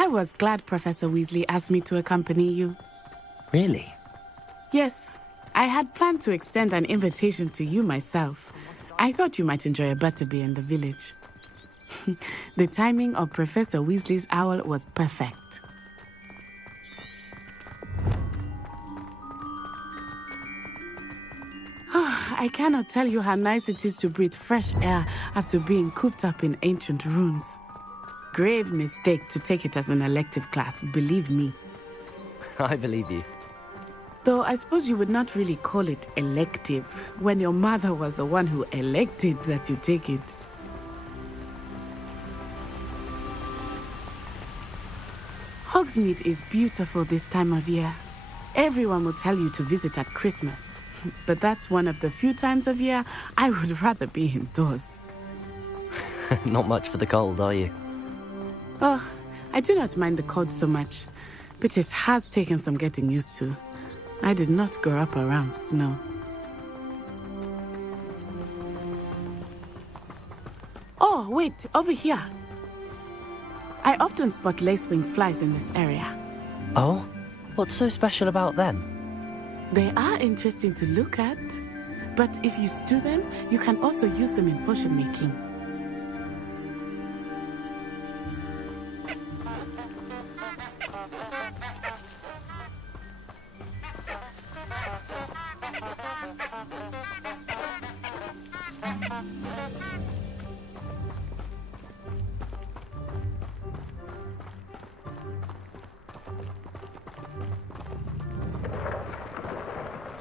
I was glad Professor Weasley asked me to accompany you. Really? Yes, I had planned to extend an invitation to you myself. I thought you might enjoy a butterbeer in the village. The timing of Professor Weasley's owl was perfect. I cannot tell you how nice it is to breathe fresh air after being cooped up in ancient rooms. Grave mistake to take it as an elective class, believe me. I believe you. Though I suppose you would not really call it elective when your mother was the one who elected that you take it. Hogsmeade is beautiful this time of year. Everyone will tell you to visit at Christmas. But that's one of the few times of year I would rather be indoors. Not much for the cold, are you? Oh, I do not mind the cold so much, but it has taken some getting used to. I did not grow up around snow. Oh, wait, over here. I often spot lacewing flies in this area. Oh? What's so special about them? They are interesting to look at, but if you stew them, you can also use them in potion making.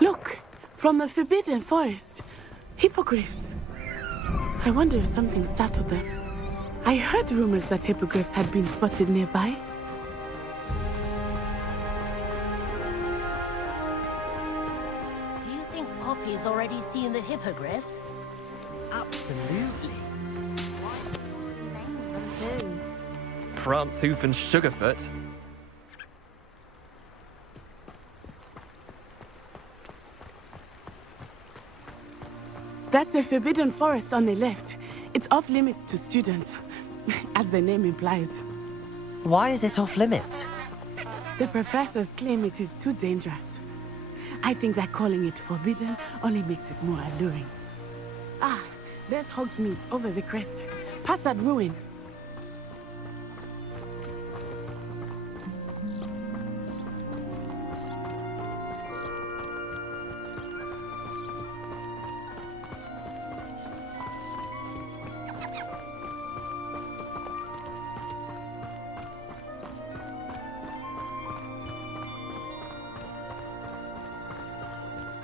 Look, from the Forbidden Forest. Hippogriffs. I wonder if something startled them. I heard rumors that hippogriffs had been spotted nearby. Do you think Poppy's already seen the hippogriffs? Absolutely. Prance Hoof and Sugarfoot. That's the Forbidden Forest on the left. It's off limits to students, as the name implies. Why is it off limits? The professors claim it is too dangerous. I think that calling it forbidden only makes it more alluring. Ah, there's Hogsmeade over the crest. Past that ruin.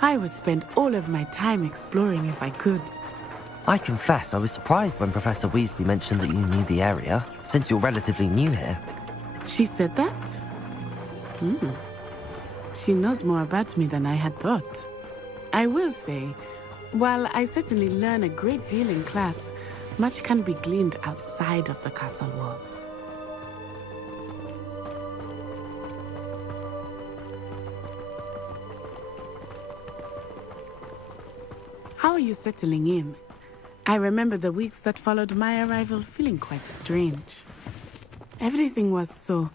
I would spend all of my time exploring if I could. I confess I was surprised when Professor Weasley mentioned that you knew the area, since you're relatively new here. She said that? She knows more about me than I had thought. I will say, while I certainly learn a great deal in class, much can be gleaned outside of the castle walls. How are you settling in? I remember the weeks that followed my arrival feeling quite strange. Everything was so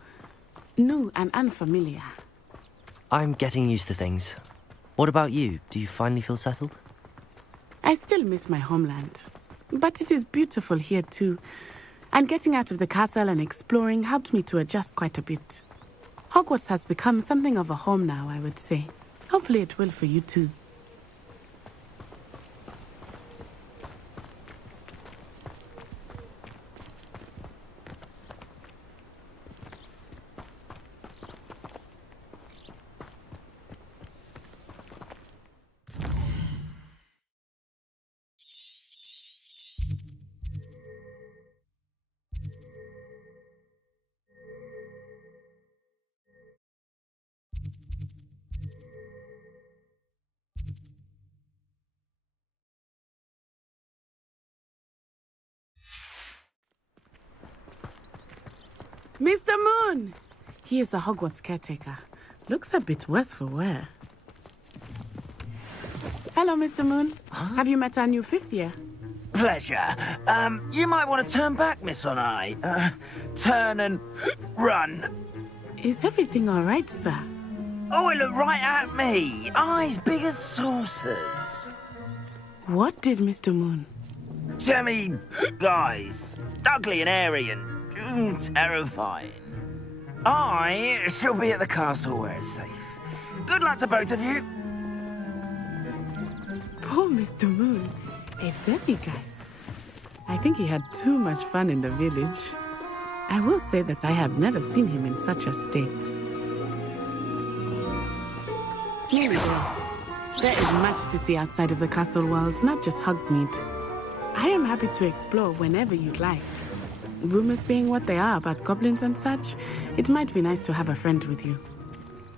new and unfamiliar. I'm getting used to things. What about you? Do you finally feel settled? I still miss my homeland, but it is beautiful here too. And getting out of the castle and exploring helped me to adjust quite a bit. Hogwarts has become something of a home now, I would say. Hopefully it will for you too. Mr. Moon! He is the Hogwarts caretaker. Looks a bit worse for wear. Hello, Mr. Moon. Have you met our new fifth year? pleasure. You might want to turn back, Miss Onai. Turn and run. Is everything all right, sir? Oh, it looked right at me. Eyes big as saucers. What did Mr. Moon? Jemmy, guys. Ugly and airy and terrifying. I shall be at the castle where it's safe. Good luck to both of you. Poor Mr. Moon. A demiguise. I think he had too much fun in the village. I will say that I have never seen him in such a state. Here we go. There is much to see outside of the castle walls, not just Hogsmeade. I am happy to explore whenever you'd like. Rumors being what they are about goblins and such, it might be nice to have a friend with you.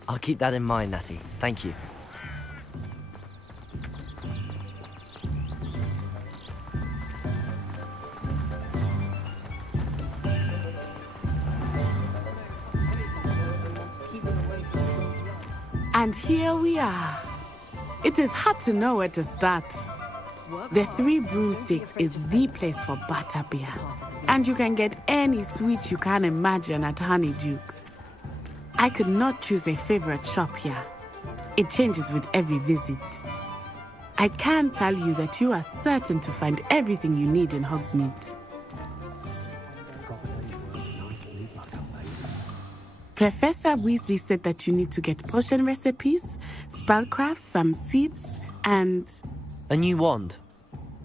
I'll keep that in mind, Natty. Thank you. And here we are. It is hard to know where to start. The Three Broomsticks is the place for butterbeer. And you can get any sweet you can imagine at Honeydukes. I could not choose a favorite shop here. It changes with every visit. I can tell you that you are certain to find everything you need in Hogsmeade. Professor Weasley said that you need to get potion recipes, spellcrafts, some seeds, and... A new wand.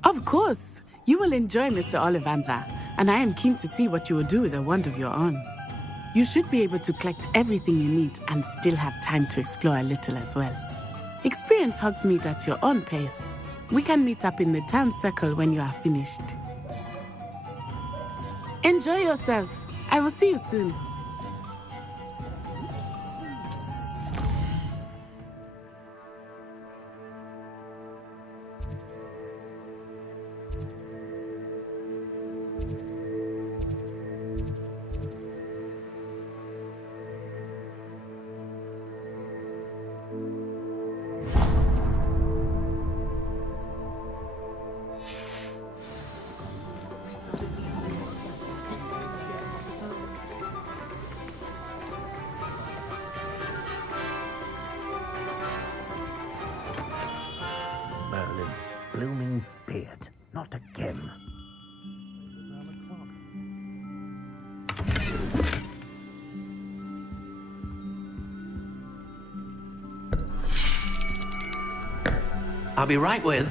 Of course! You will enjoy Mr. Ollivander, and I am keen to see what you will do with a wand of your own. You should be able to collect everything you need and still have time to explore a little as well. Experience Hogsmeade at your own pace. We can meet up in the town circle when you are finished. Enjoy yourself. I will see you soon. Merlin, blooming beard, not again. I'll be right with...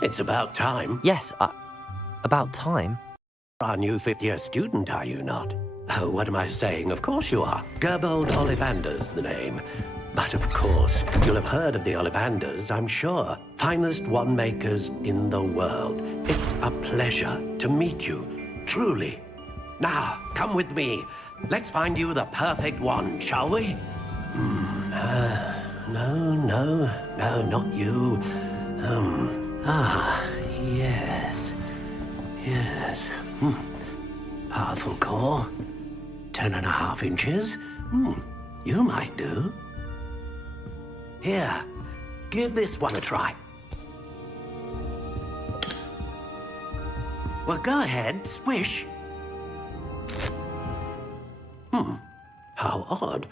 It's about time. Yes, about time. Our new fifth-year student, are you not? Oh, what am I saying? Of course you are. Gerbold Ollivander's the name. But of course, you'll have heard of the Ollivanders, I'm sure. Finest wand makers in the world. It's a pleasure to meet you, truly. Now, come with me. Let's find you the perfect wand, shall we? No, not you. Yes. Powerful core. 10.5 inches. You might do. Here, give this one a try. Well, go ahead, swish. How odd.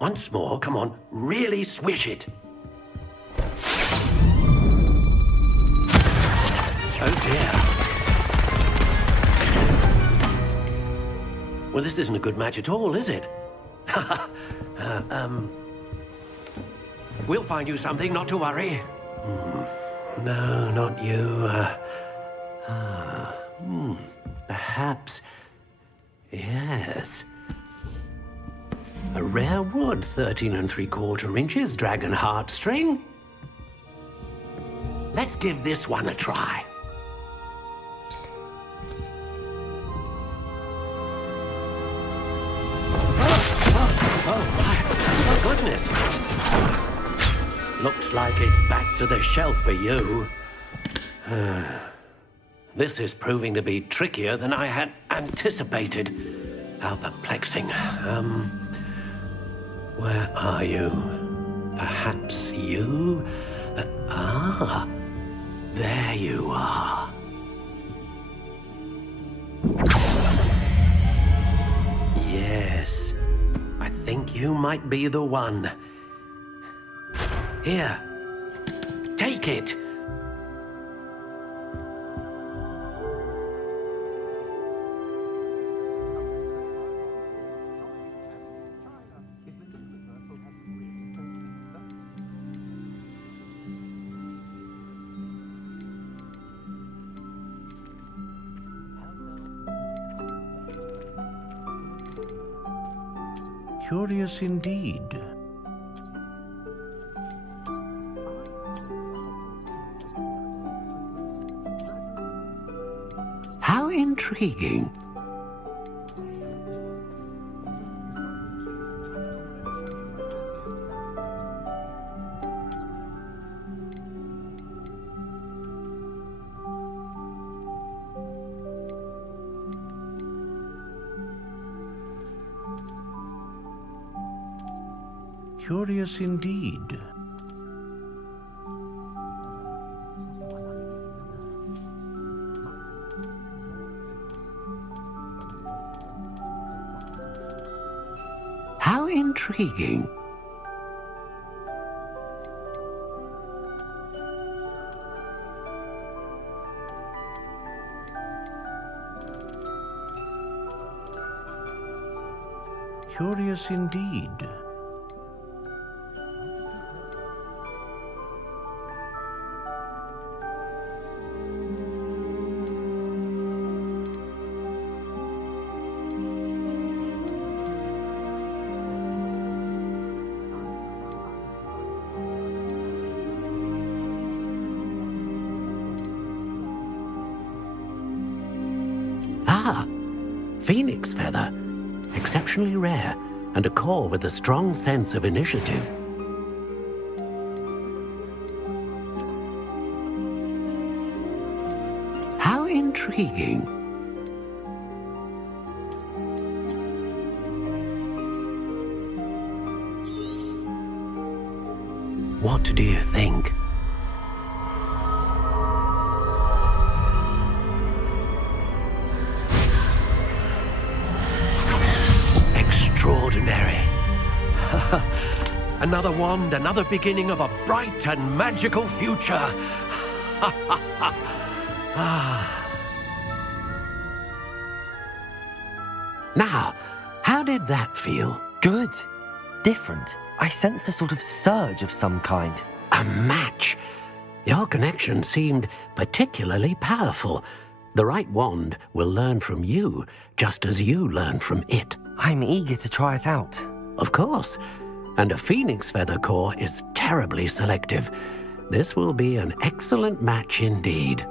Once more, come on, really swish it. Oh dear. Well, this isn't a good match at all, is it? We'll find you something, not to worry. No, not you. Perhaps. Yes. A rare wood, 13 3/4 inches, dragon heartstring. Let's give this one a try. Oh, goodness. Looks like it's back to the shelf for you. This is proving to be trickier than I had anticipated. How perplexing. Where are you? Perhaps you? There you are. Yes, I think you might be the one. Here, take it. Curious indeed. How intriguing. Curious indeed. How intriguing. Curious indeed. Ah, phoenix feather. Exceptionally rare, and a core with a strong sense of initiative. How intriguing. What do you think? Extraordinary. Another wand, another beginning of a bright and magical future. Now, how did that feel? Good. Different. I sensed a sort of surge of some kind. A match. Your connection seemed particularly powerful. The right wand will learn from you, just as you learn from it. I'm eager to try it out. Of course. And a phoenix feather core is terribly selective. This will be an excellent match indeed.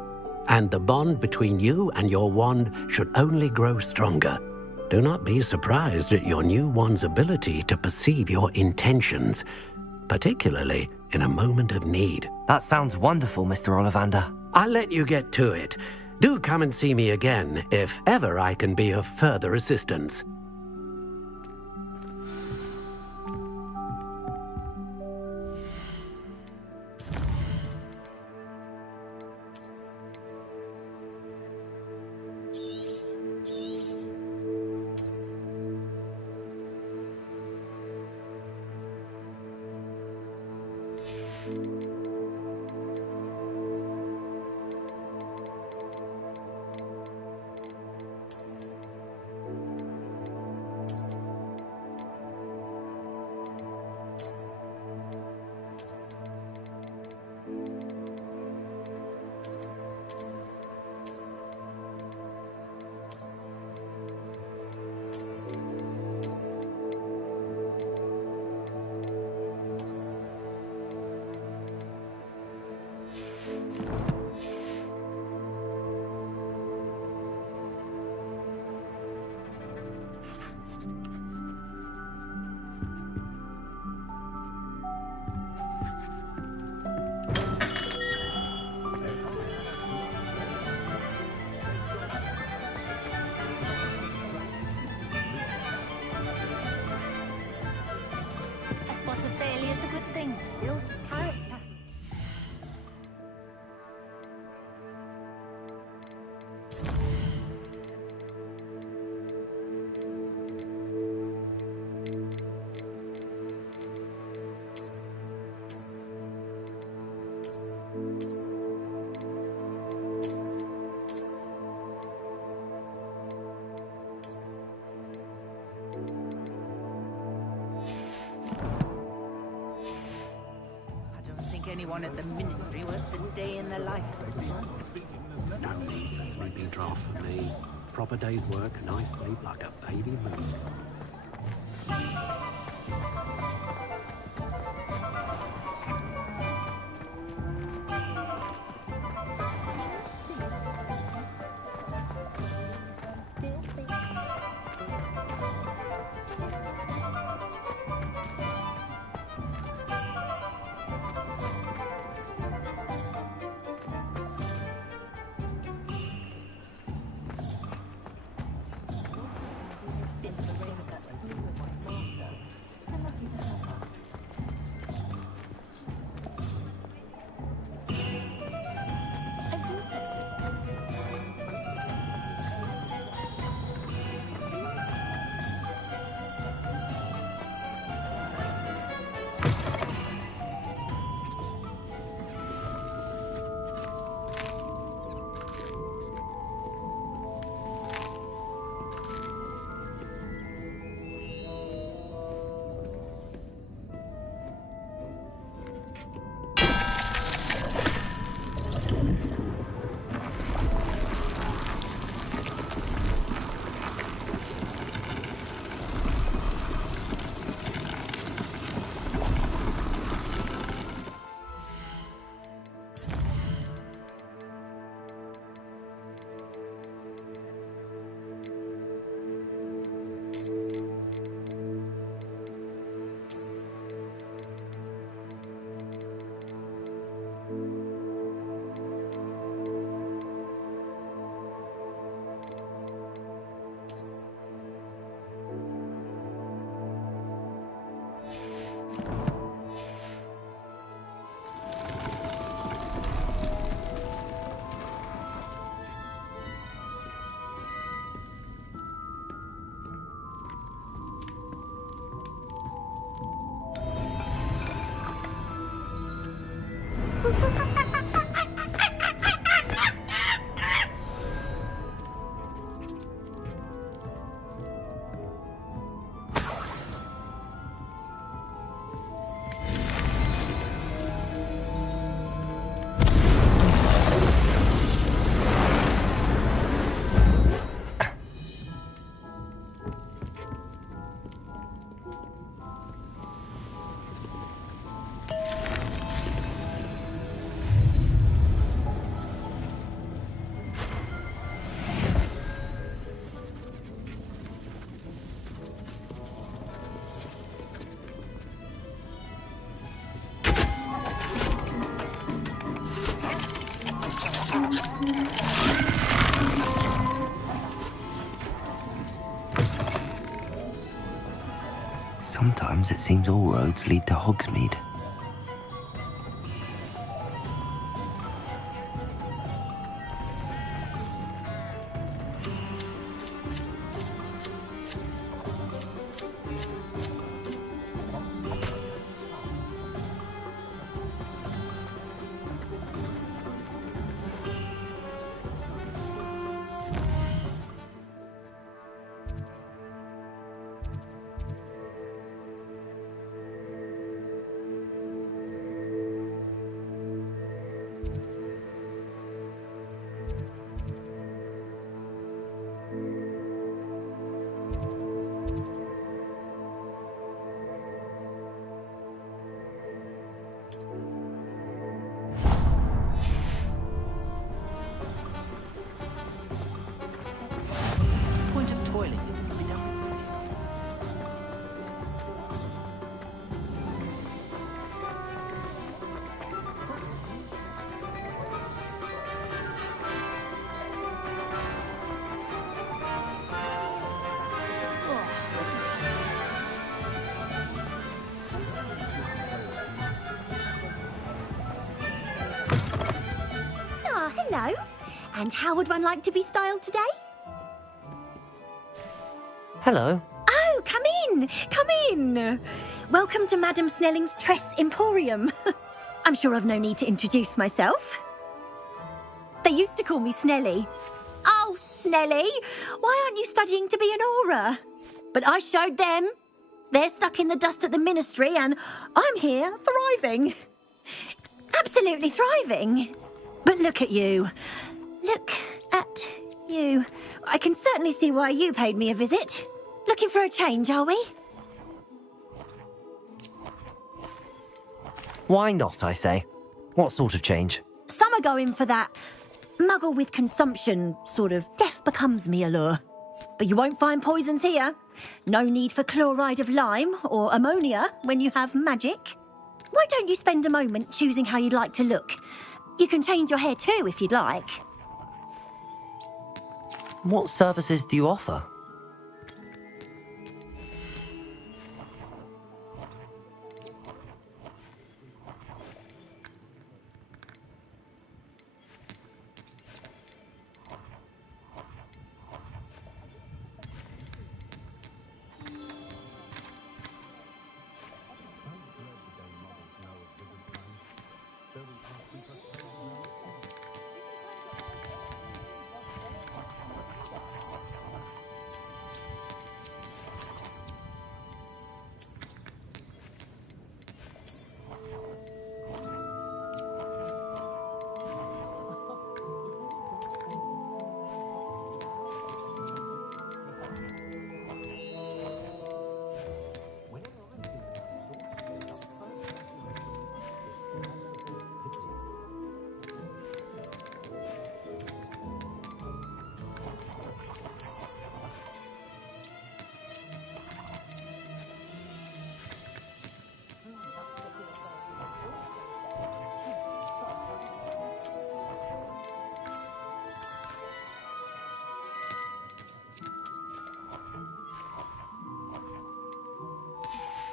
And the bond between you and your wand should only grow stronger. Do not be surprised at your new wand's ability to perceive your intentions, particularly in a moment of need. That sounds wonderful, Mr. Ollivander. I'll let you get to it. Do come and see me again if ever I can be of further assistance. anyone at the Ministry worth a day in their life. Sleeping draft for me. Proper day's work, nice sleep like a baby moon. Sometimes it seems all roads lead to Hogsmeade. Point of toilet is coming up. Ah, hello. And how would one like to be styled today? Hello. Oh, come in, come in. Welcome to Madam Snelling's Tress Emporium. I'm sure I've no need to introduce myself. They used to call me Snelly. Oh, Snelly, why aren't you studying to be an aura? But I showed them. They're stuck in the dust at the Ministry and I'm here thriving. Absolutely thriving. But look at you. Look at you. I can certainly see why you paid me a visit. Looking for a change, are we? Why not, I say? What sort of change? Some are going for that muggle with consumption, sort of death becomes me allure. But you won't find poisons here. No need for chloride of lime or ammonia when you have magic. Why don't you spend a moment choosing how you'd like to look? You can change your hair too if you'd like. What services do you offer?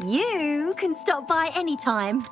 You can stop by any time.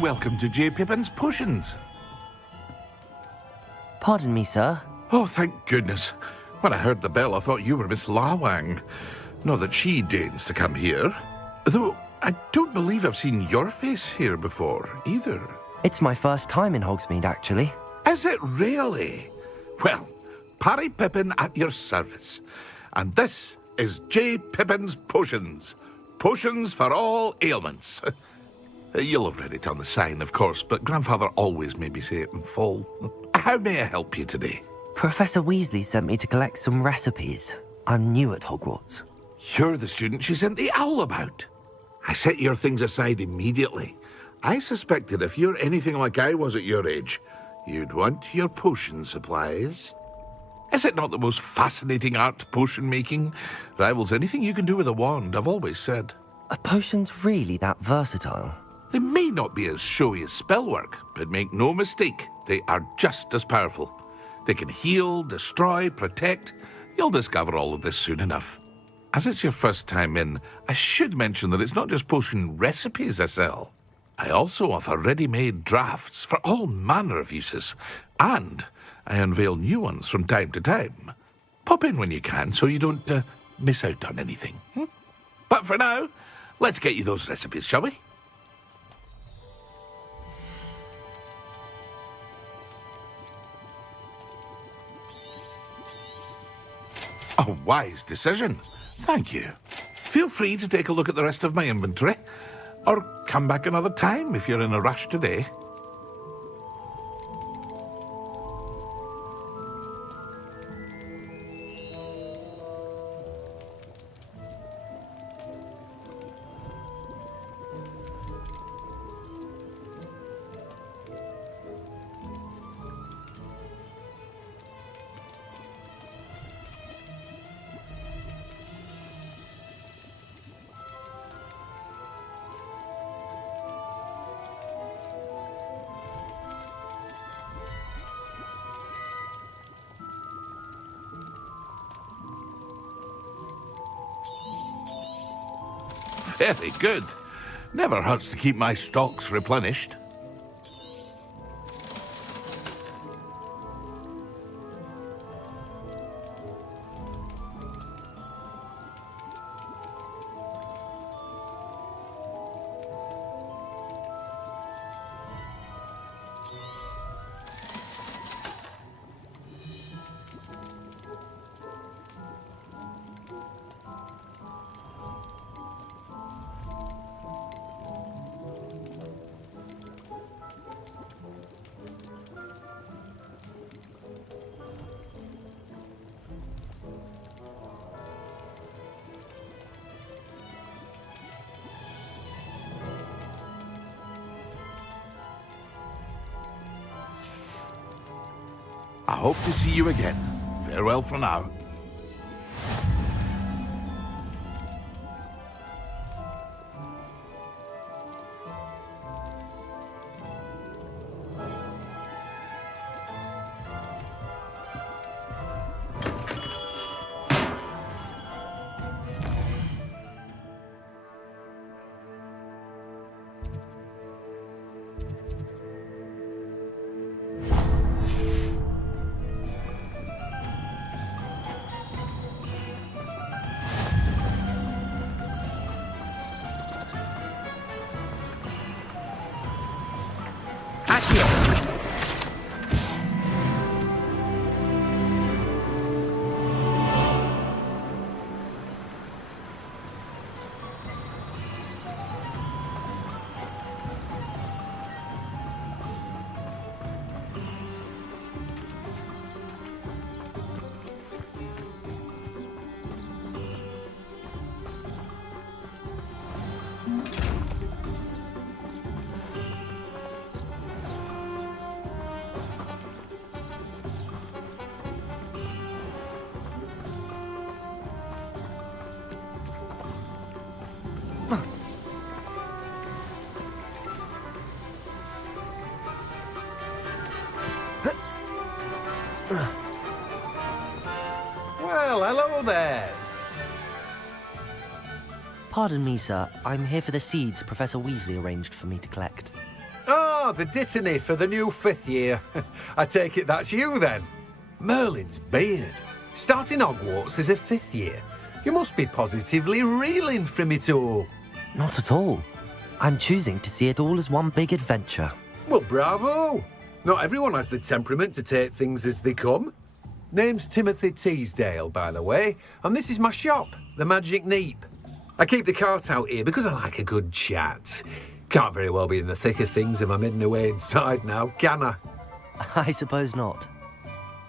Welcome to J. Pippin's Potions. Pardon me, sir. Oh, thank goodness. When I heard the bell, I thought you were Miss Lawang. Not that she deigns to come here. Though, I don't believe I've seen your face here before, either. It's my first time in Hogsmeade, actually. Is it really? Well, Parry Pippin at your service. And this is J. Pippin's Potions. Potions for all ailments. You'll have read it on the sign, of course, but Grandfather always made me say it in full. How may I help you today? Professor Weasley sent me to collect some recipes. I'm new at Hogwarts. You're the student she sent the owl about. I set your things aside immediately. I suspected if you're anything like I was at your age, You'd want your potion supplies. Is it not the most fascinating art, potion making? Rivals anything you can do with a wand, I've always said. Are potions really that versatile? They may not be as showy as spellwork, but make no mistake, they are just as powerful. They can heal, destroy, protect. You'll discover all of this soon enough. As it's your first time in, I should mention that it's not just potion recipes I sell. I also offer ready-made drafts for all manner of uses, and I unveil new ones from time to time. Pop in when you can so you don't miss out on anything. But for now, let's get you those recipes, shall we? A wise decision. Thank you. Feel free to take a look at the rest of my inventory, or come back another time if you're in a rush today. Very good. Never hurts to keep my stocks replenished. I hope to see you again. Farewell for now. Well, hello there. Pardon me, sir. I'm here for the seeds Professor Weasley arranged for me to collect. Oh, the dittany for the new 5th year. I take it that's you, then. Merlin's beard. Starting Hogwarts as a 5th year. You must be positively reeling from it all. Not at all. I'm choosing to see it all as one big adventure. Well, bravo. Not everyone has the temperament to take things as they come. Name's Timothy Teasdale, by the way, and this is my shop, the Magic Neep. I keep the cart out here because I like a good chat. Can't very well be in the thick of things if I'm hidden away inside now, can I? I suppose not.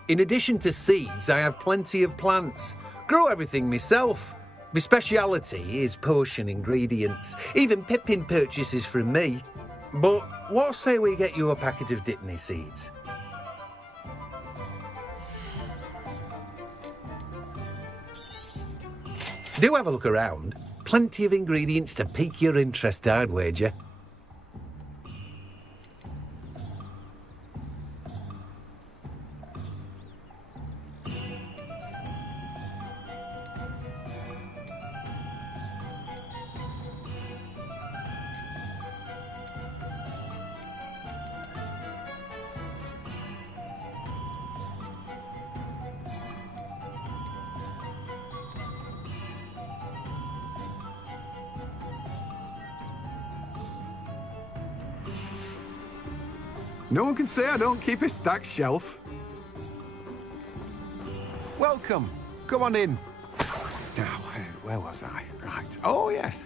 In addition to seeds, I have plenty of plants. Grow everything myself. My speciality is potion ingredients. Even Pippin purchases from me. But what say we get you a packet of Dittany seeds? Do have a look around. Plenty of ingredients to pique your interest, I'd wager. No one can say I don't keep a stacked shelf. Welcome. Come on in. Now, where was I? Right. Oh, yes.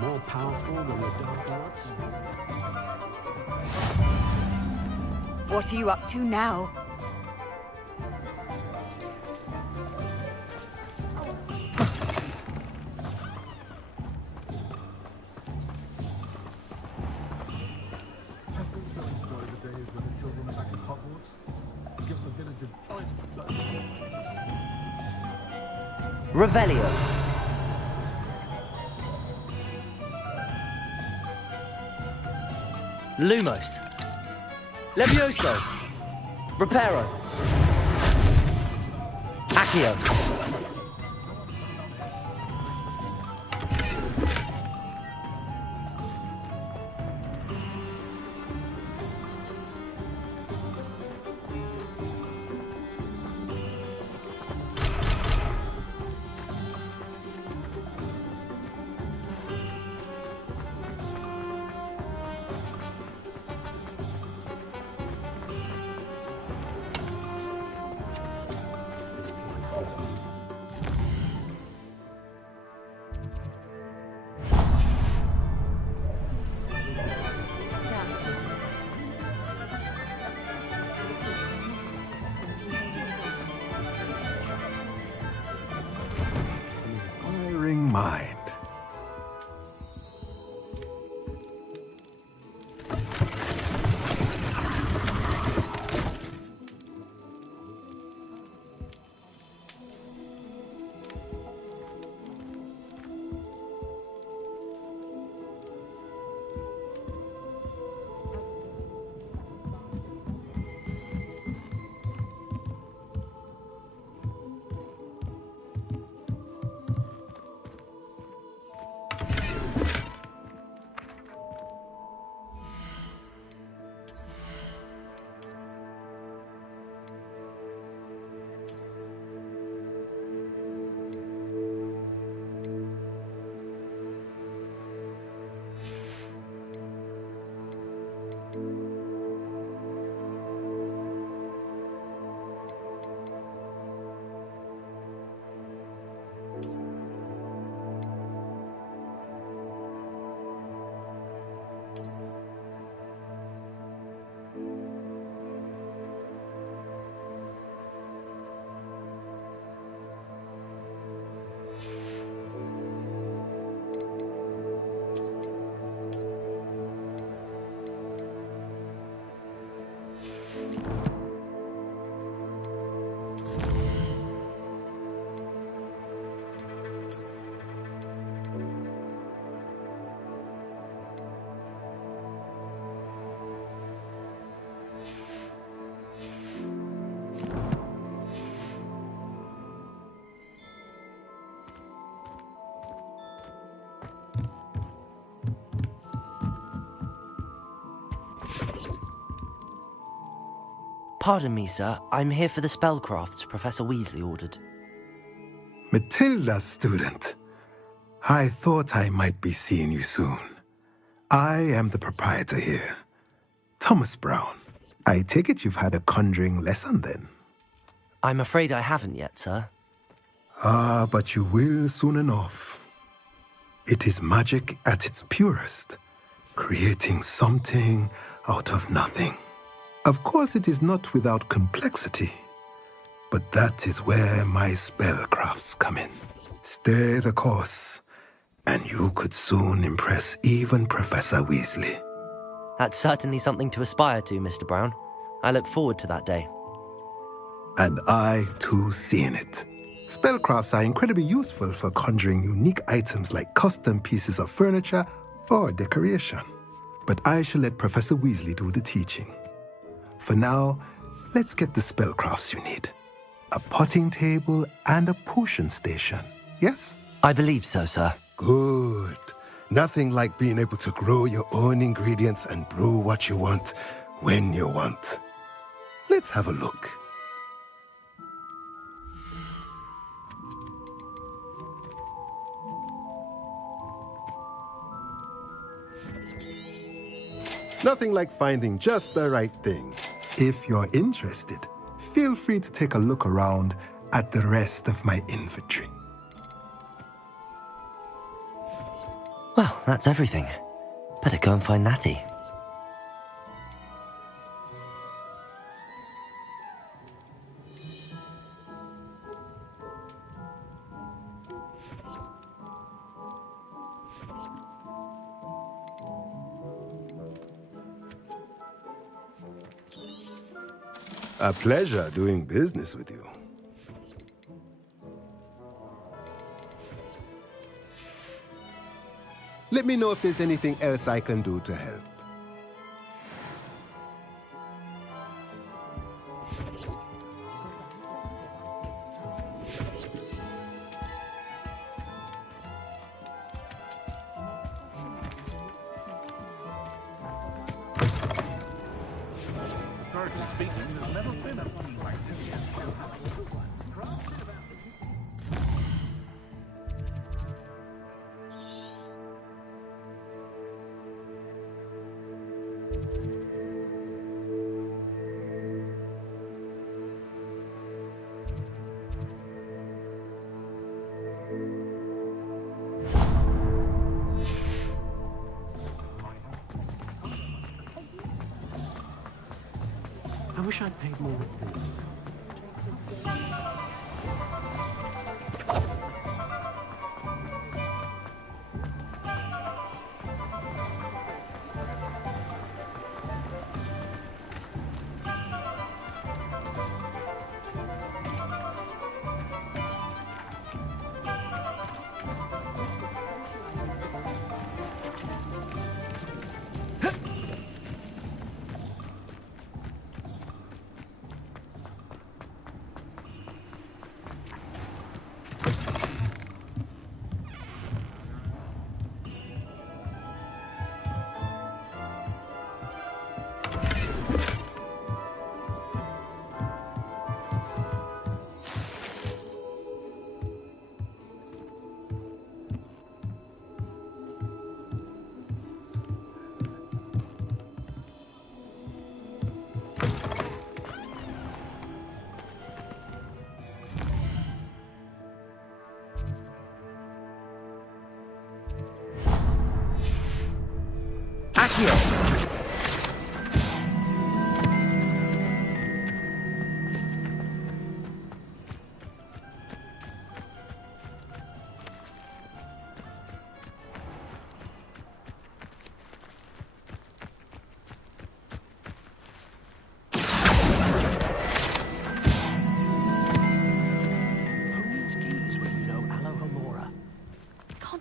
More powerful than the dark arts? What are you up to now? Revelio. Lumos. Levioso. Reparo. Accio. Inquiring mind. Pardon me, sir. I'm here for the spellcrafts Professor Weasley ordered. Matilda's student. I thought I might be seeing you soon. I am the proprietor here, Thomas Brown. I take it you've had a conjuring lesson then? I'm afraid I haven't yet, sir. Ah, but you will soon enough. It is magic at its purest, creating something out of nothing. Of course, it is not without complexity, but that is where my spellcrafts come in. Stay the course, and you could soon impress even Professor Weasley. That's certainly something to aspire to, Mr. Brown. I look forward to that day. And I, too, see in it. Spellcrafts are incredibly useful for conjuring unique items like custom pieces of furniture or decoration. But I shall let Professor Weasley do the teaching. For now, let's get the spellcrafts you need. A potting table and a potion station, yes? I believe so, sir. Good. Nothing like being able to grow your own ingredients and brew what you want when you want. Let's have a look. Nothing like finding just the right thing. If you're interested, feel free to take a look around at the rest of my inventory. Well, that's everything. Better go and find Natty. A pleasure doing business with you. Let me know if there's anything else I can do to help. Historically speaking, there's never been a one like this yet. I wish I'd paid more.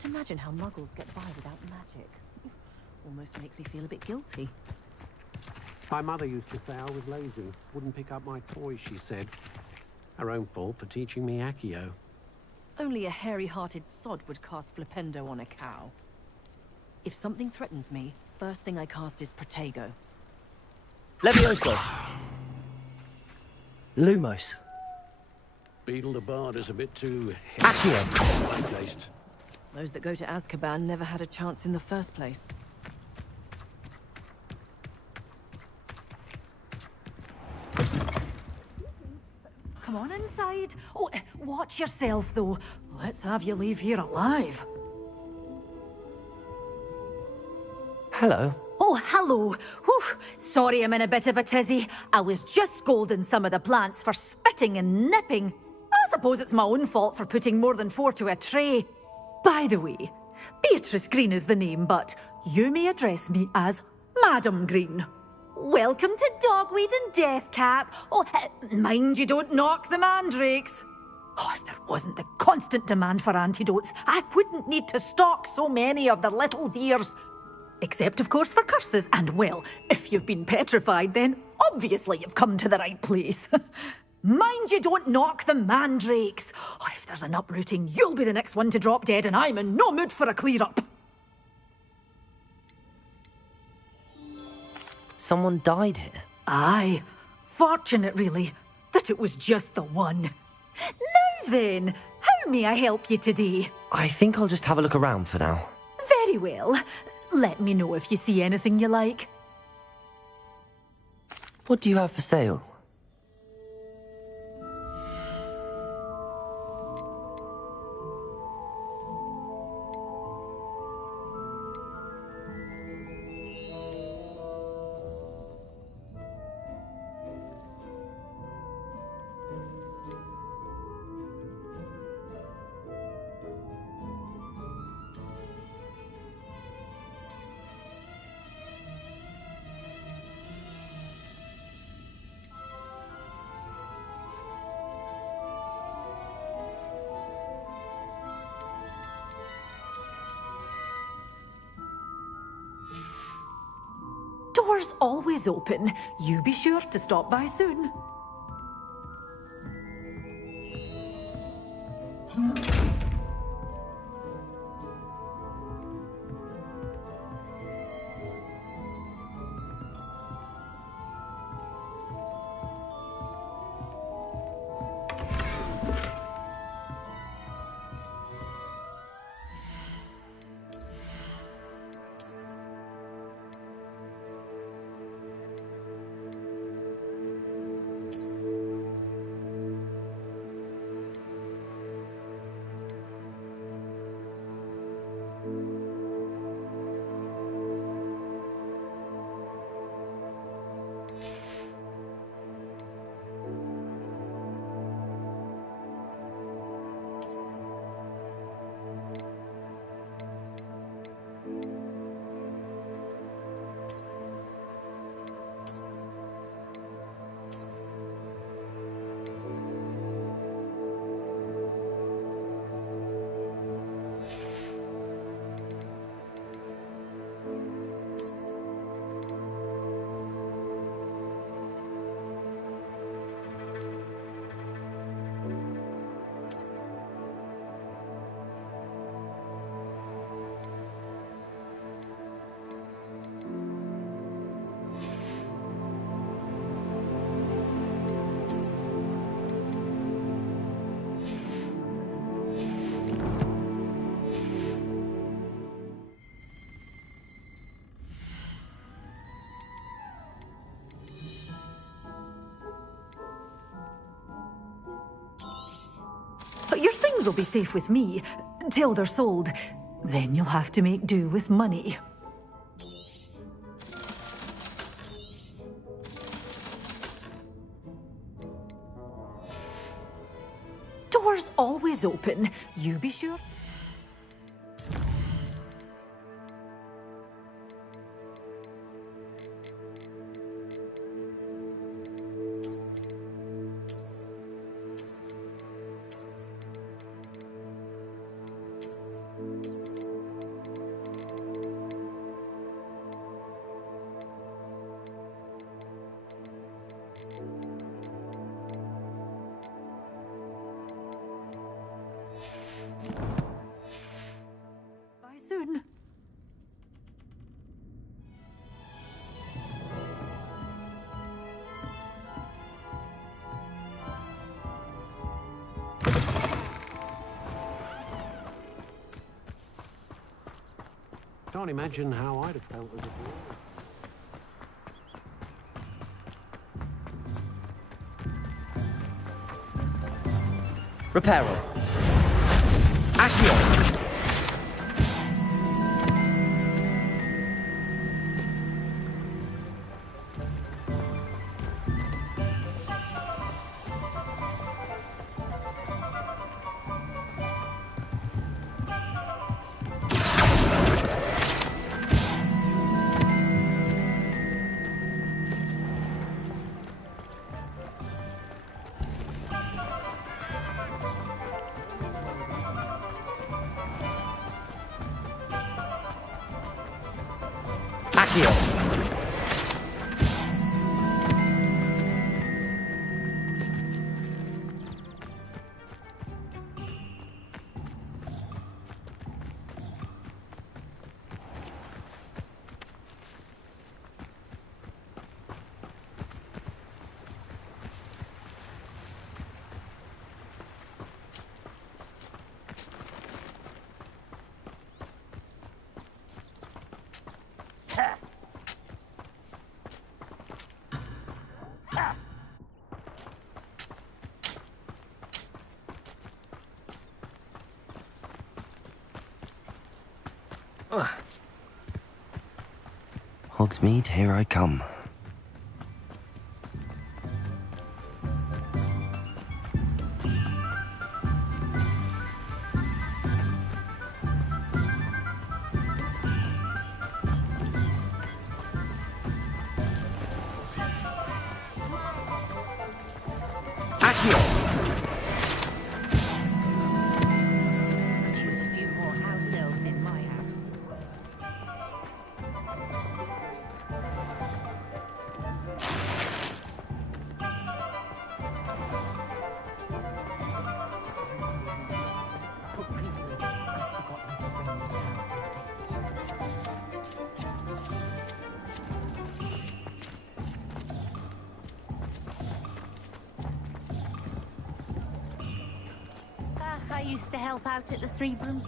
Imagine how muggles get by without magic. Almost makes me feel a bit guilty. My mother used to say I was lazy. Wouldn't pick up my toys, she said. Her own fault for teaching me Accio. Only a hairy-hearted sod would cast Flipendo on a cow. If something threatens me, first thing I cast is Protego. Levioso. Lumos. Beetle the Bard is a bit too... Accio. My taste. Those that go to Azkaban never had a chance in the first place. Come on inside. Oh, watch yourself, though. Let's have you leave here alive. Hello. Oh, hello. Whew. Sorry I'm in a bit of a tizzy. I was just scolding some of the plants for spitting and nipping. I suppose it's my own fault for putting more than 4 to a tray. By the way, Beatrice Green is the name, but you may address me as Madam Green. Welcome to Dogweed and Deathcap. Oh, mind you don't knock the mandrakes. Oh, if there wasn't the constant demand for antidotes, I wouldn't need to stock so many of the little dears. Except, of course, for curses. And, well, if you've been petrified, then obviously you've come to the right place. Mind you don't knock the mandrakes. Oh, if there's an uprooting, you'll be the next one to drop dead, and I'm in no mood for a clear-up. Someone died here? Aye. Fortunate, really, that it was just the one. Now then, how may I help you today? I think I'll just have a look around for now. Very well. Let me know if you see anything you like. What do you have for sale? Doors always open. You be sure to stop by soon. Your things will be safe with me, till they're sold. Then you'll have to make do with money. Doors always open. You be sure. Bye soon. Can't imagine how I'd have felt as a boy. Reparo. Accio. Accio. Hogsmeade, here I come. used to help out at the Three Brooms.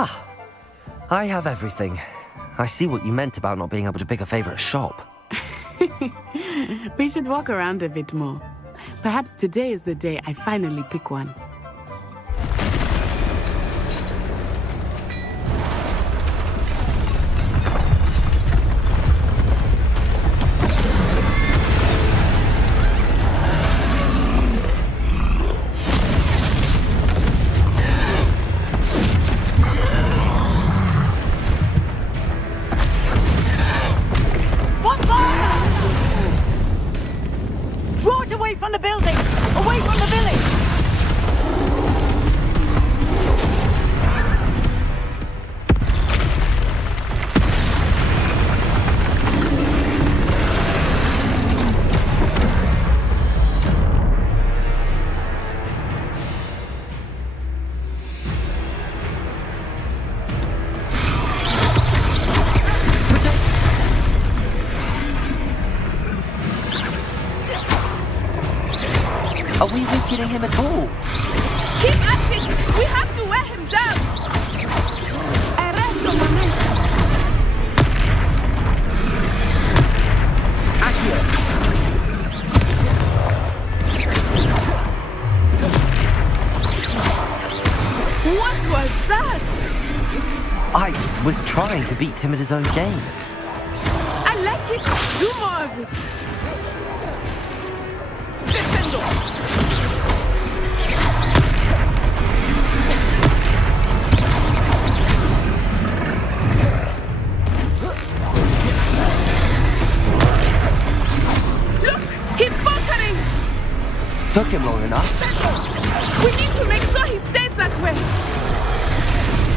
Ah, I have everything. I see what you meant about not being able to pick a favorite shop. We should walk around a bit more. Perhaps today is the day I finally pick one. Are we weakening him at all? Keep at it! We have to wear him down! Arresto, momento! What was that? I was trying to beat him at his own game. I like it. Do more of it. Defendo. Look, he's faltering. Took him long enough. We need to make sure he stays that way.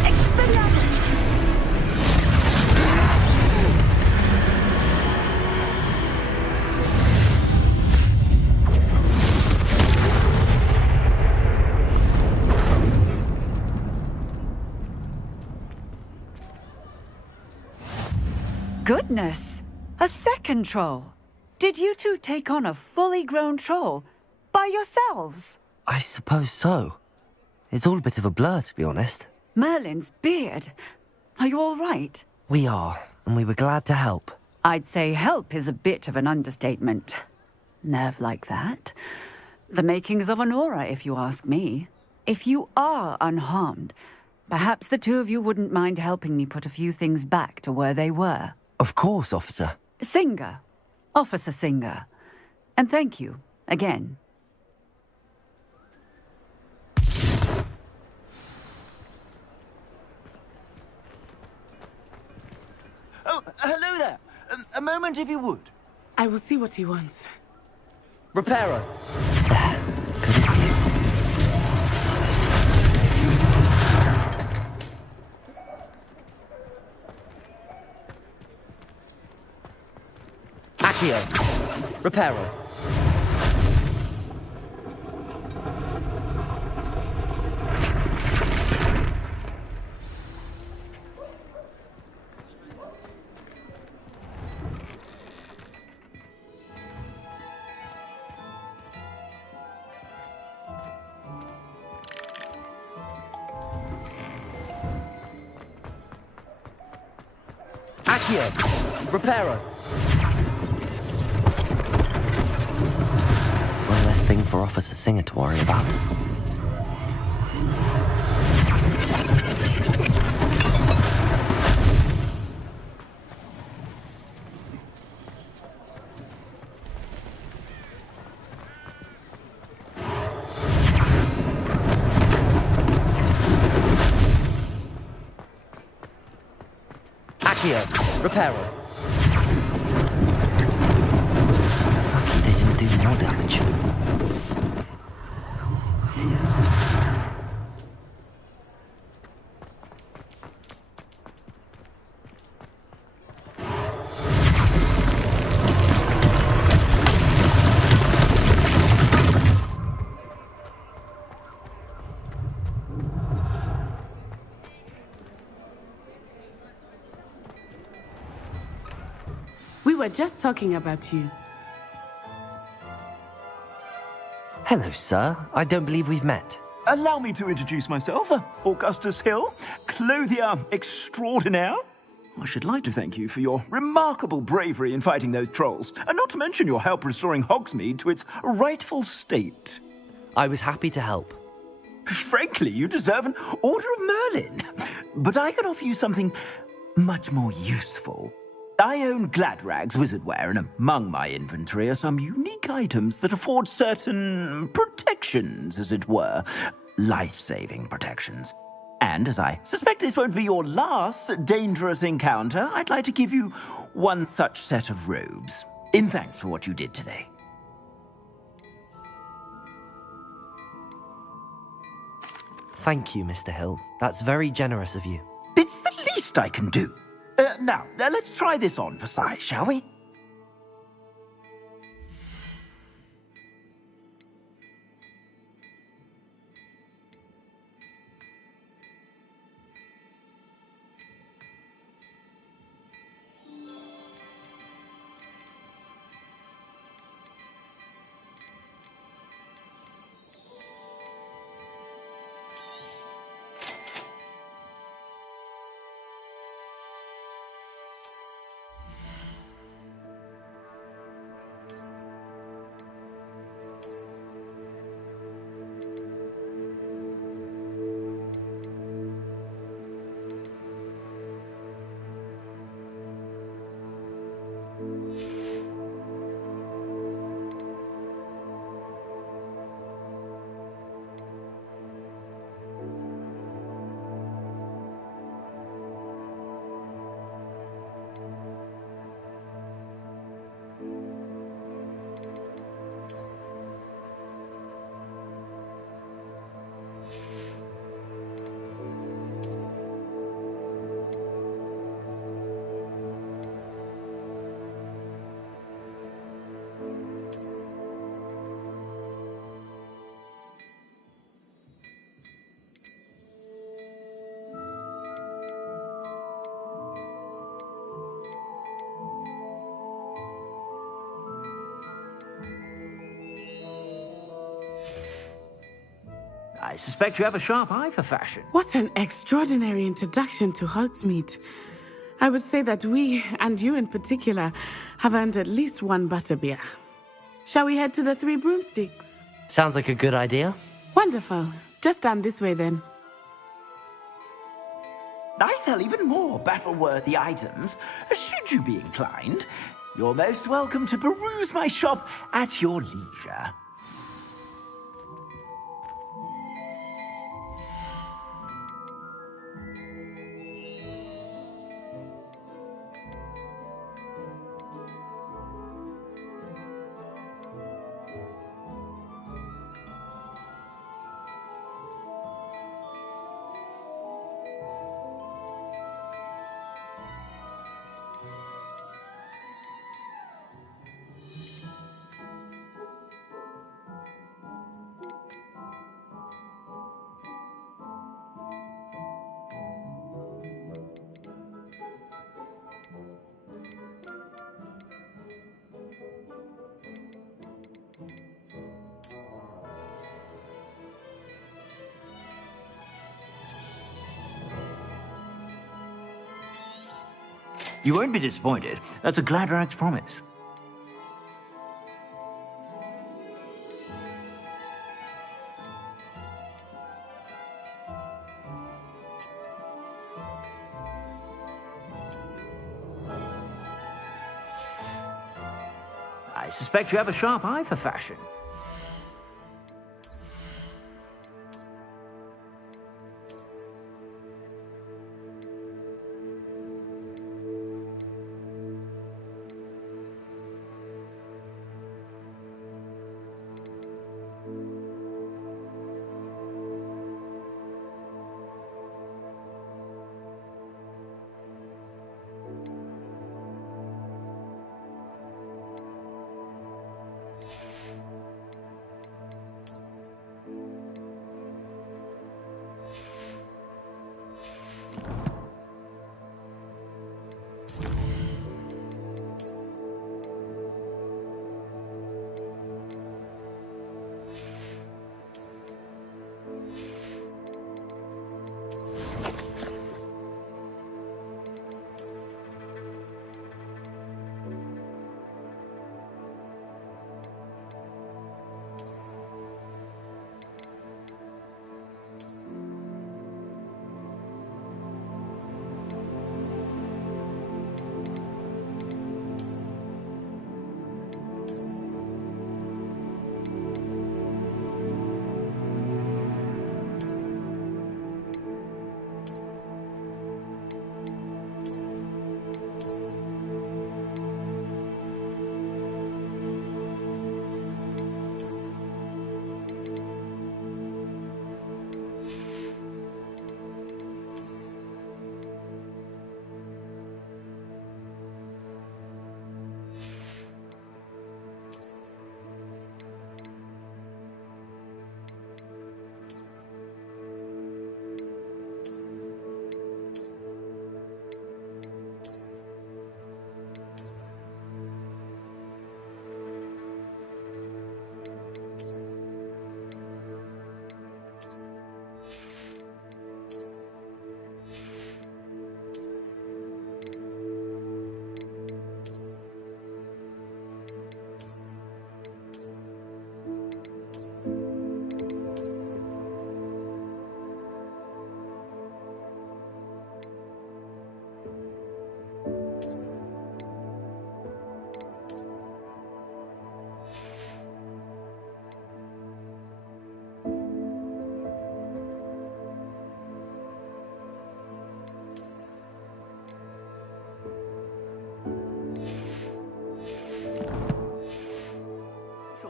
Expelliarmus. Goodness! A second troll! Did you two take on a fully grown troll by yourselves? I suppose so. It's all a bit of a blur, to be honest. Merlin's beard. Are you all right? We are, and we were glad to help. I'd say help is a bit of an understatement. Nerve like that. The makings of an aura, if you ask me. If you are unharmed, perhaps the two of you wouldn't mind helping me put a few things back to where they were. Of course, officer. Singer. Officer Singer. And thank you, again. Oh, hello there. A moment, if you would. I will see what he wants. Reparo. Accio. Reparo. Accio. Reparo. One less thing for Officer Singer to worry about. Accio. Reparo. Lucky they didn't do more damage. We were just talking about you. Hello, sir. I don't believe we've met. Allow me to introduce myself, Augustus Hill, clothier extraordinaire. I should like to thank you for your remarkable bravery in fighting those trolls, and not to mention your help restoring Hogsmeade to its rightful state. I was happy to help. Frankly, you deserve an Order of Merlin. But I can offer you something much more useful. I own Gladrag's wizardware, and among my inventory are some unique items that afford certain protections, as it were. Life-saving protections. And as I suspect this won't be your last dangerous encounter, I'd like to give you one such set of robes, in thanks for what you did today. Thank you, Mr. Hill. That's very generous of you. It's the least I can do. Now, let's try this on for size, shall we? I suspect you have a sharp eye for fashion. What an extraordinary introduction to Hogsmeade. I would say that we, and you in particular, have earned at least one butterbeer. Shall we head to the Three Broomsticks? Sounds like a good idea. Wonderful. Just down this way then. I sell even more battle-worthy items, should you be inclined. You're most welcome to peruse my shop at your leisure. You won't be disappointed. That's a Gladrag's promise. I suspect you have a sharp eye for fashion.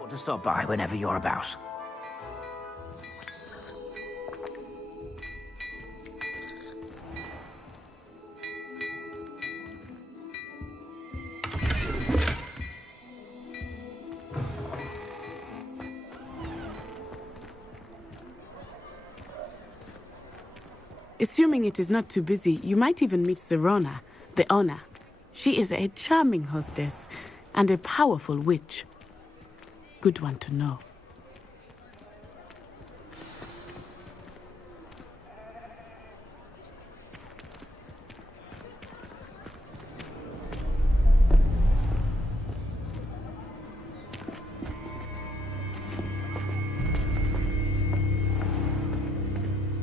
To stop by whenever you're about. Assuming it is not too busy, you might even meet Sirona, the owner. She is a charming hostess and a powerful witch. Good one to know.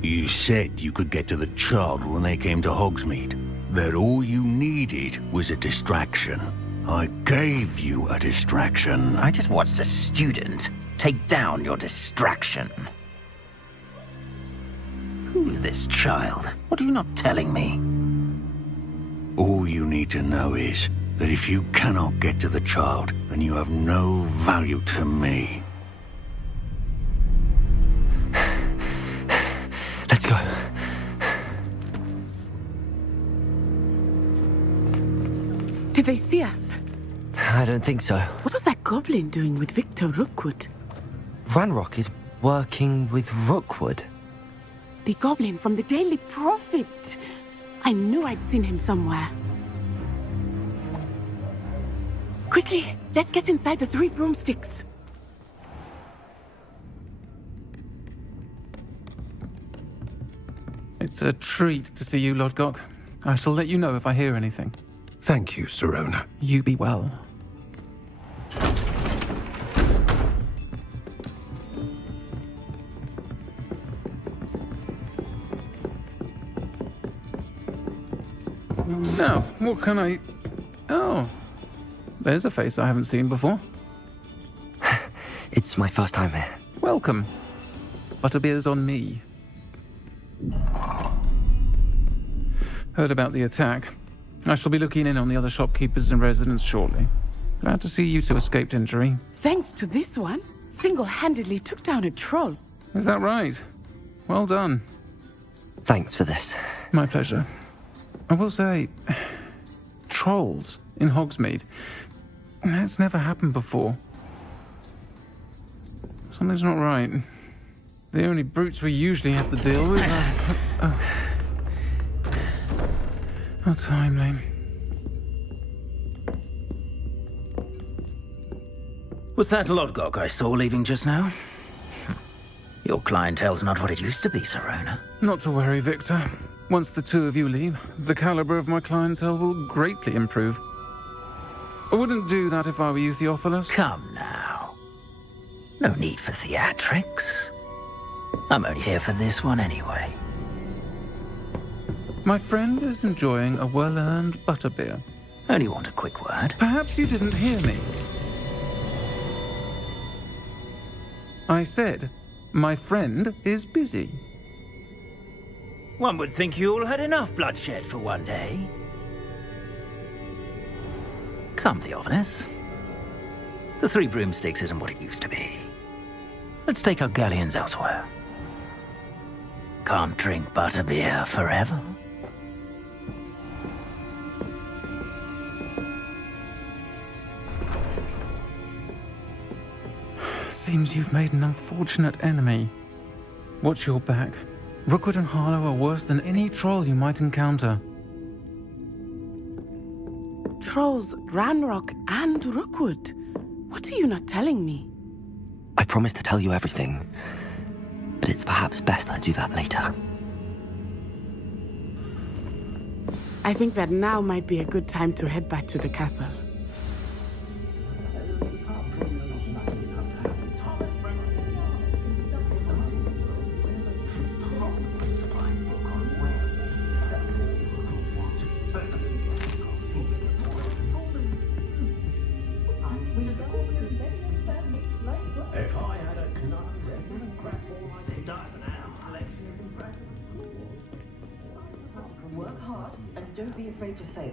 You said you could get to the child when they came to Hogsmeade. That all you needed was a distraction. I gave you a distraction. I just watched a student take down your distraction. Who's this child? What are you not telling me? All you need to know is that if you cannot get to the child, then you have no value to me. Let's go. Did they see us? I don't think so. What was that goblin doing with Victor Rookwood? Ranrock is working with Rookwood. The goblin from the Daily Prophet. I knew I'd seen him somewhere. Quickly, let's get inside the 3 broomsticks. It's a treat to see you, Lodgok. I shall let you know if I hear anything. Thank you, Sirona. You be well. Now, what can I... Oh, there's a face I haven't seen before. It's my first time here. Welcome. Butterbeer's on me. Heard about the attack. I shall be looking in on the other shopkeepers and residents shortly. Glad to see you two escaped injury. Thanks to this one, single-handedly took down a troll. Is that right? Well done. Thanks for this. My pleasure. I will say, trolls in Hogsmeade. That's never happened before. Something's not right. The only brutes we usually have to deal with are... How timely. Was that Lodgok I saw leaving just now? Your clientele's not what it used to be, Sirona. Not to worry, Victor. Once the two of you leave, the caliber of my clientele will greatly improve. I wouldn't do that if I were you, Theophilus. Come now. No need for theatrics. I'm only here for this one anyway. My friend is enjoying a well-earned butterbeer. Only want a quick word. Perhaps you didn't hear me. I said, my friend is busy. One would think you all had enough bloodshed for one day. Come, Theophilus. The 3 broomsticks isn't what it used to be. Let's take our galleons elsewhere. Can't drink butterbeer forever. Seems you've made an unfortunate enemy. Watch your back. Rookwood and Harlow are worse than any troll you might encounter. Trolls, Ranrock, and Rookwood. What are you not telling me? I promise to tell you everything, but it's perhaps best I do that later. I think that now might be a good time to head back to the castle. Work hard and don't be afraid to fail.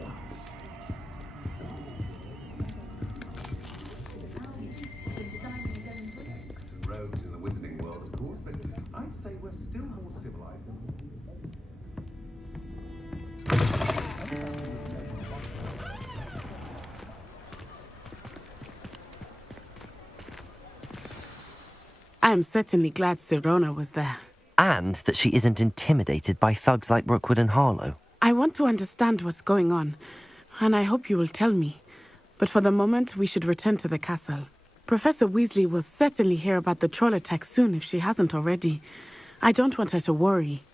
Rogues in the wizarding world, of course, but I'd say we're still more civilized. I am certainly glad Sirona was there. And that she isn't intimidated by thugs like Rookwood and Harlow. I want to understand what's going on, and I hope you will tell me. But for the moment, we should return to the castle. Professor Weasley will certainly hear about the troll attack soon if she hasn't already. I don't want her to worry.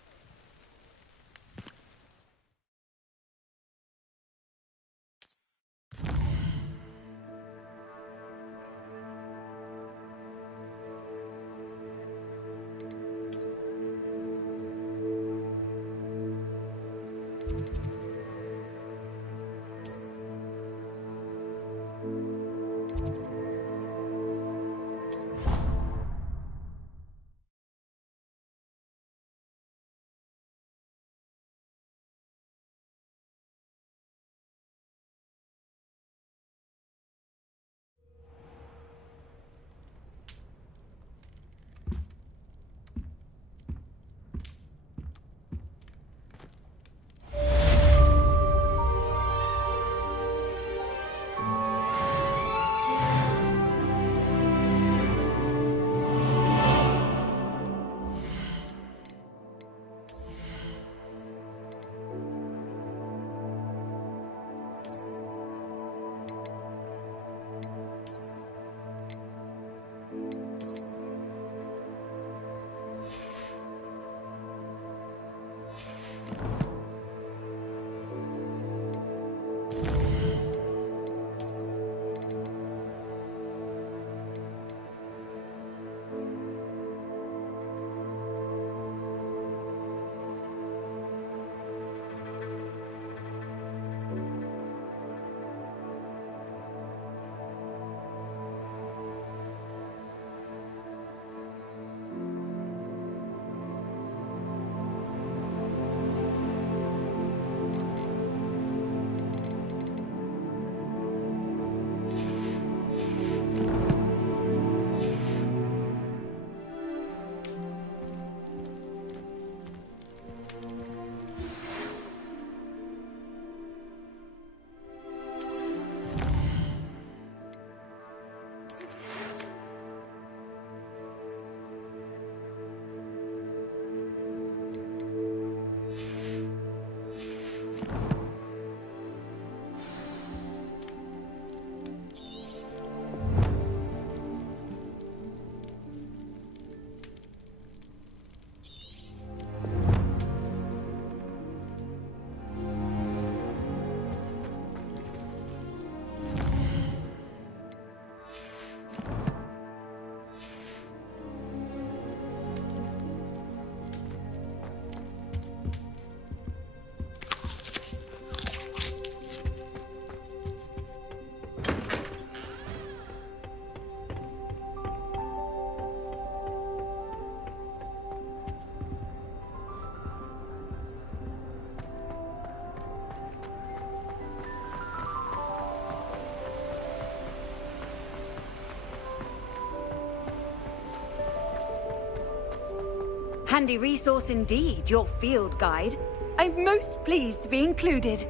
Handy resource indeed, your field guide. I'm most pleased to be included.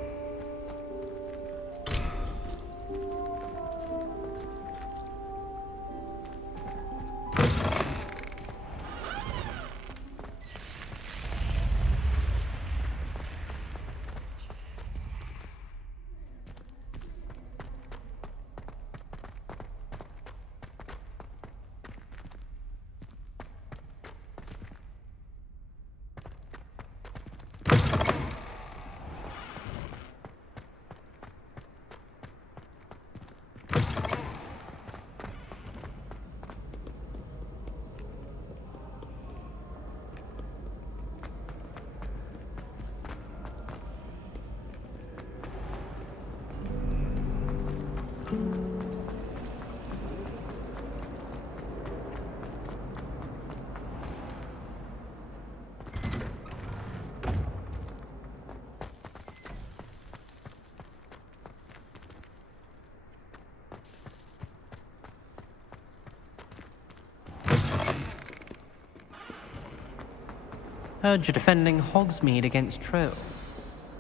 Heard you're defending Hogsmeade against trolls.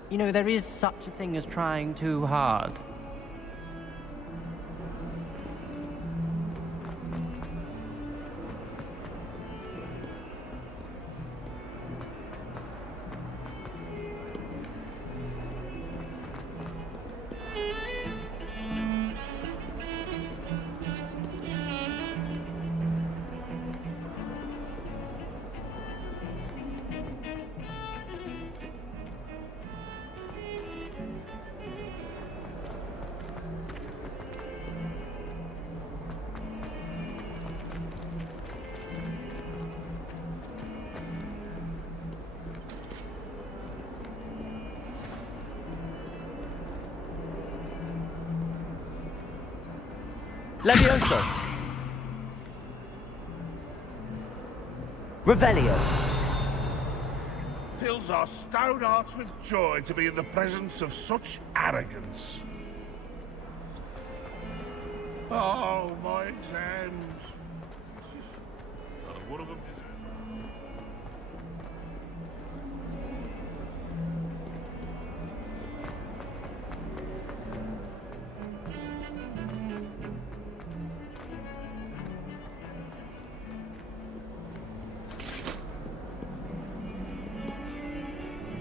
You know, there is such a thing as trying too hard. Levioso. Revelio. Fills our stout hearts with joy to be in the presence of such arrogance. Oh, my exams. Not a one of them deserves.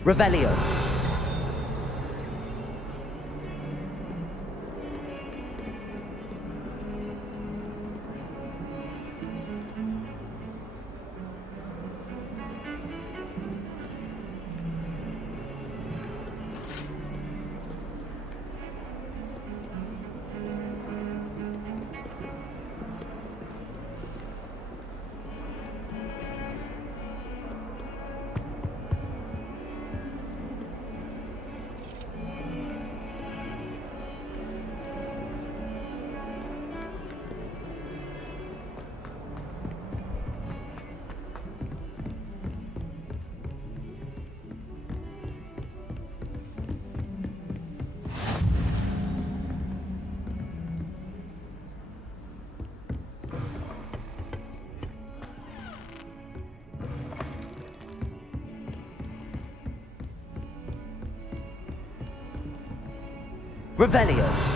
Revelio. Revelio.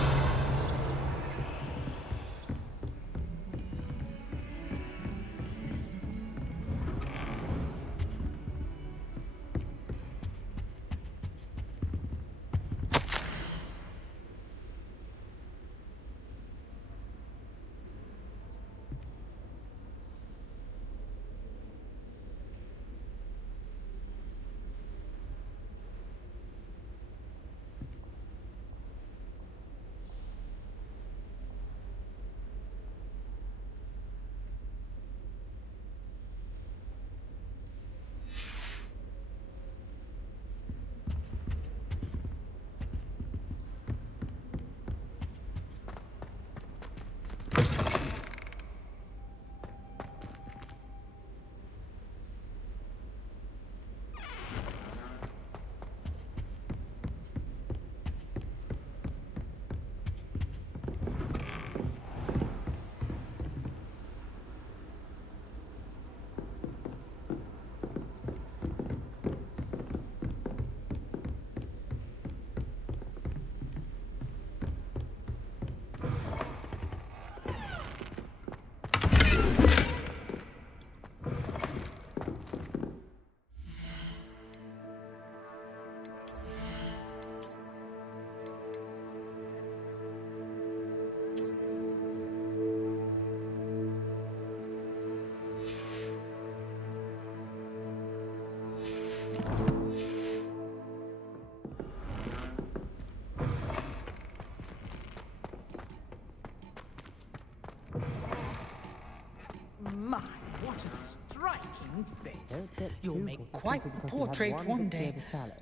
My, what a striking face. You'll make quite the portrait one day.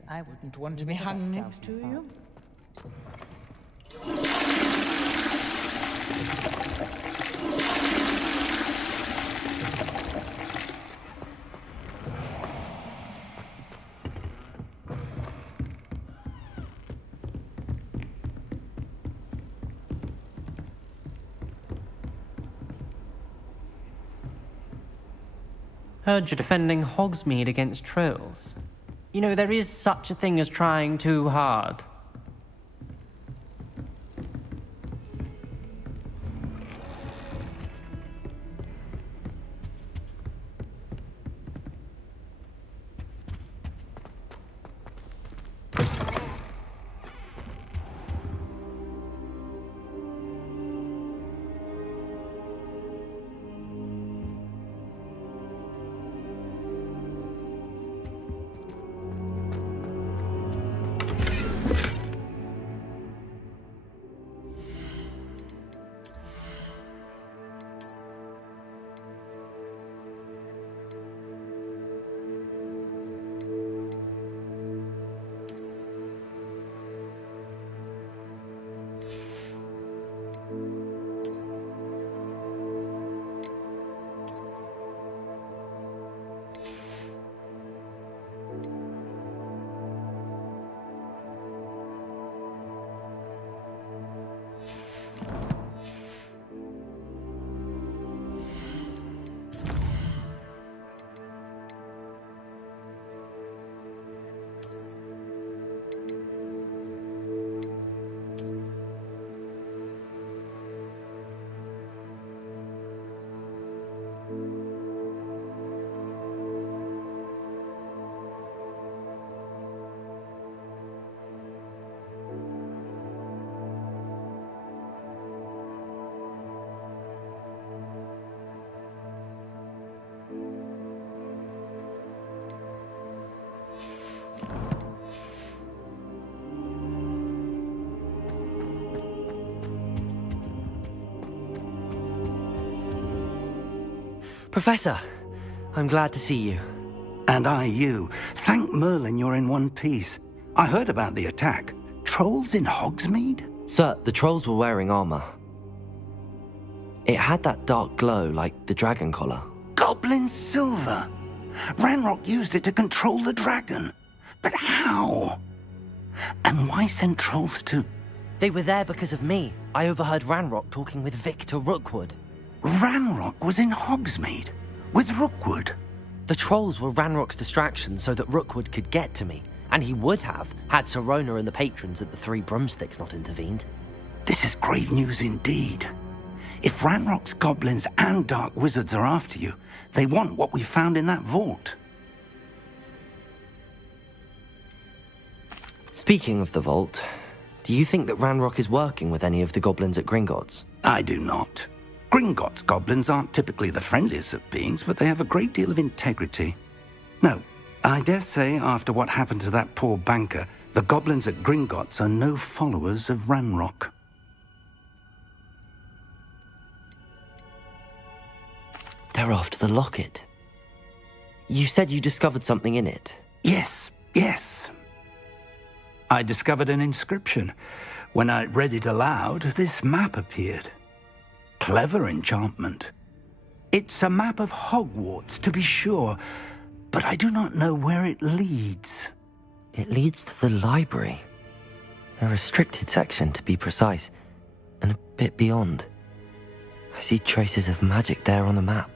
I wouldn't want to be hung next to you. Heard you're defending Hogsmeade against trolls. You know, there is such a thing as trying too hard. Professor, I'm glad to see you. And I you. Thank Merlin you're in one piece. I heard about the attack. Trolls in Hogsmeade? Sir, the trolls were wearing armor. It had that dark glow like the dragon collar. Goblin silver! Ranrock used it to control the dragon. But how? And why send trolls to... They were there because of me. I overheard Ranrock talking with Victor Rookwood. Ranrock was in Hogsmeade? With Rookwood? The trolls were Ranrock's distraction so that Rookwood could get to me. And he would have, had Sirona and the patrons at the Three Broomsticks not intervened. This is grave news indeed. If Ranrock's goblins and dark wizards are after you, they want what we found in that vault. Speaking of the vault, do you think that Ranrock is working with any of the goblins at Gringotts? I do not. Gringotts goblins aren't typically the friendliest of beings, but they have a great deal of integrity. No, I dare say after what happened to that poor banker, the goblins at Gringotts are no followers of Ranrock. They're after the locket. You said you discovered something in it. Yes. I discovered an inscription. When I read it aloud, this map appeared. Clever enchantment. It's a map of Hogwarts, to be sure, but I do not know where it leads. It leads to the library. A restricted section, to be precise, and a bit beyond. I see traces of magic there on the map.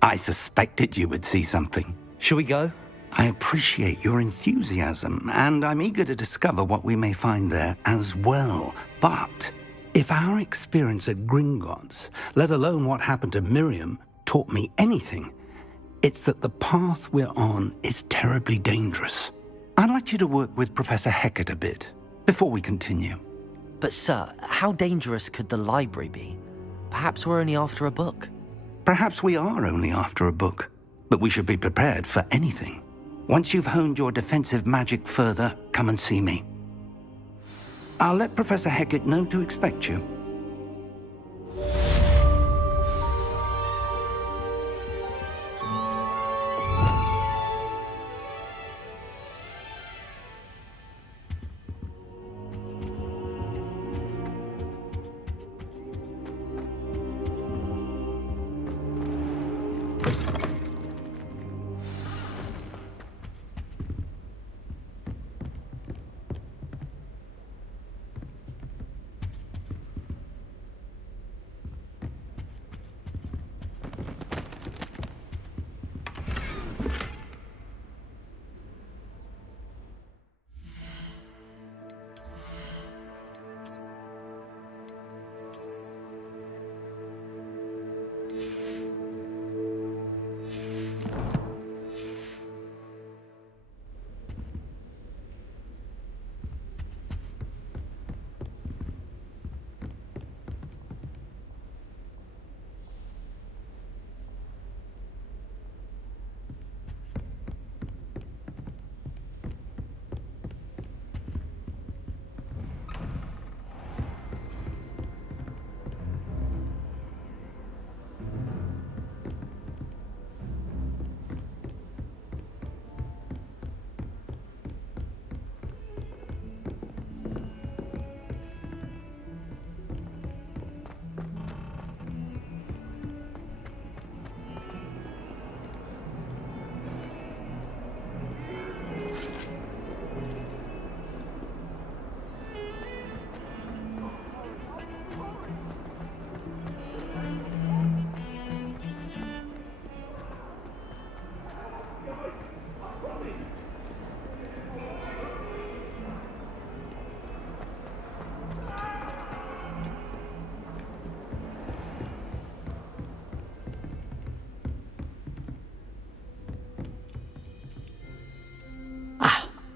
I suspected you would see something. Shall we go? I appreciate your enthusiasm, and I'm eager to discover what we may find there as well. But if our experience at Gringotts, let alone what happened to Miriam, taught me anything, it's that the path we're on is terribly dangerous. I'd like you to work with Professor Hecat a bit before we continue. But sir, how dangerous could the library be? Perhaps we're only after a book. Perhaps we are only after a book, but we should be prepared for anything. Once you've honed your defensive magic further, come and see me. I'll let Professor Hecat know to expect you.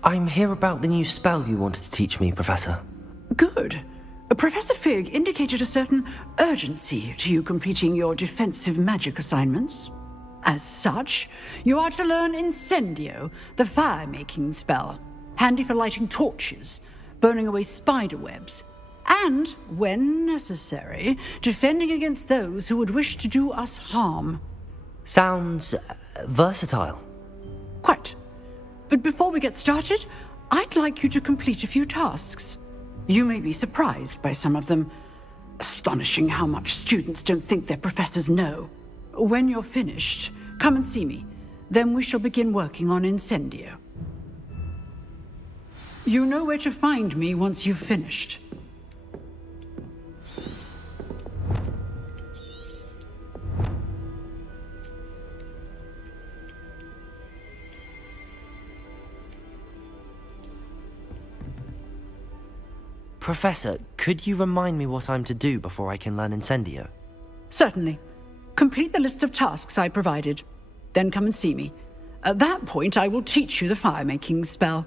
I'm here about the new spell you wanted to teach me, Professor. Good. Professor Fig indicated a certain urgency to you completing your defensive magic assignments. As such, you are to learn Incendio, the fire-making spell, handy for lighting torches, burning away spider webs, and, when necessary, defending against those who would wish to do us harm. Sounds versatile. Quite. But before we get started, I'd like you to complete a few tasks. You may be surprised by some of them. Astonishing how much students don't think their professors know. When you're finished, come and see me. Then we shall begin working on Incendio. You know where to find me once you've finished. Professor, could you remind me what I'm to do before I can learn Incendio? Certainly. Complete the list of tasks I provided. Then come and see me. At that point, I will teach you the fire-making spell.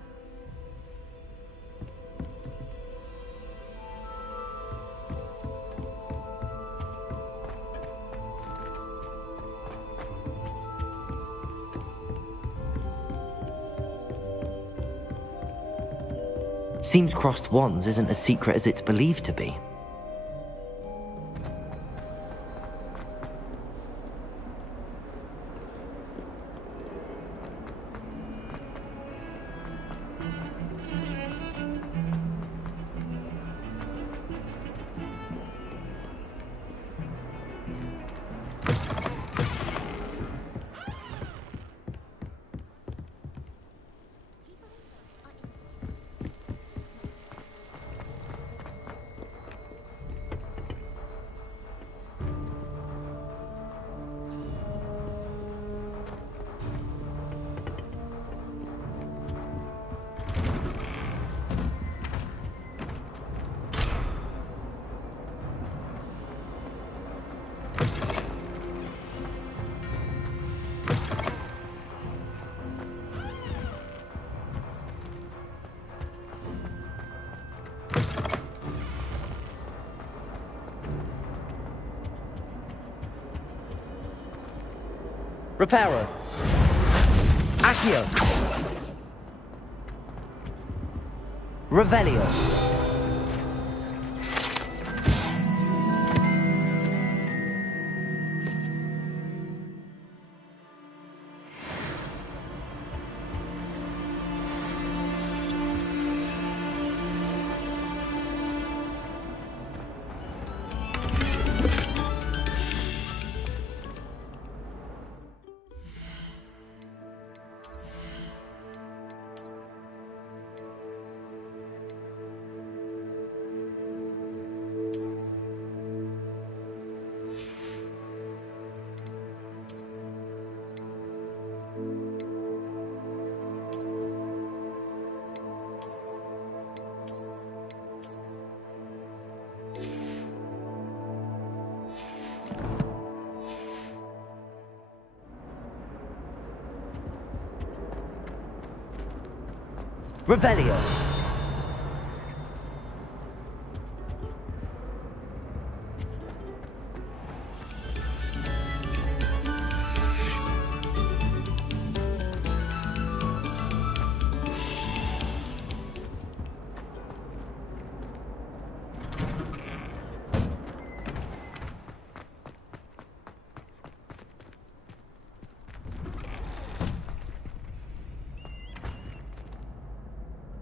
Seems crossed wands isn't as secret as it's believed to be. Reparo. Accio. Revelio. Revelio.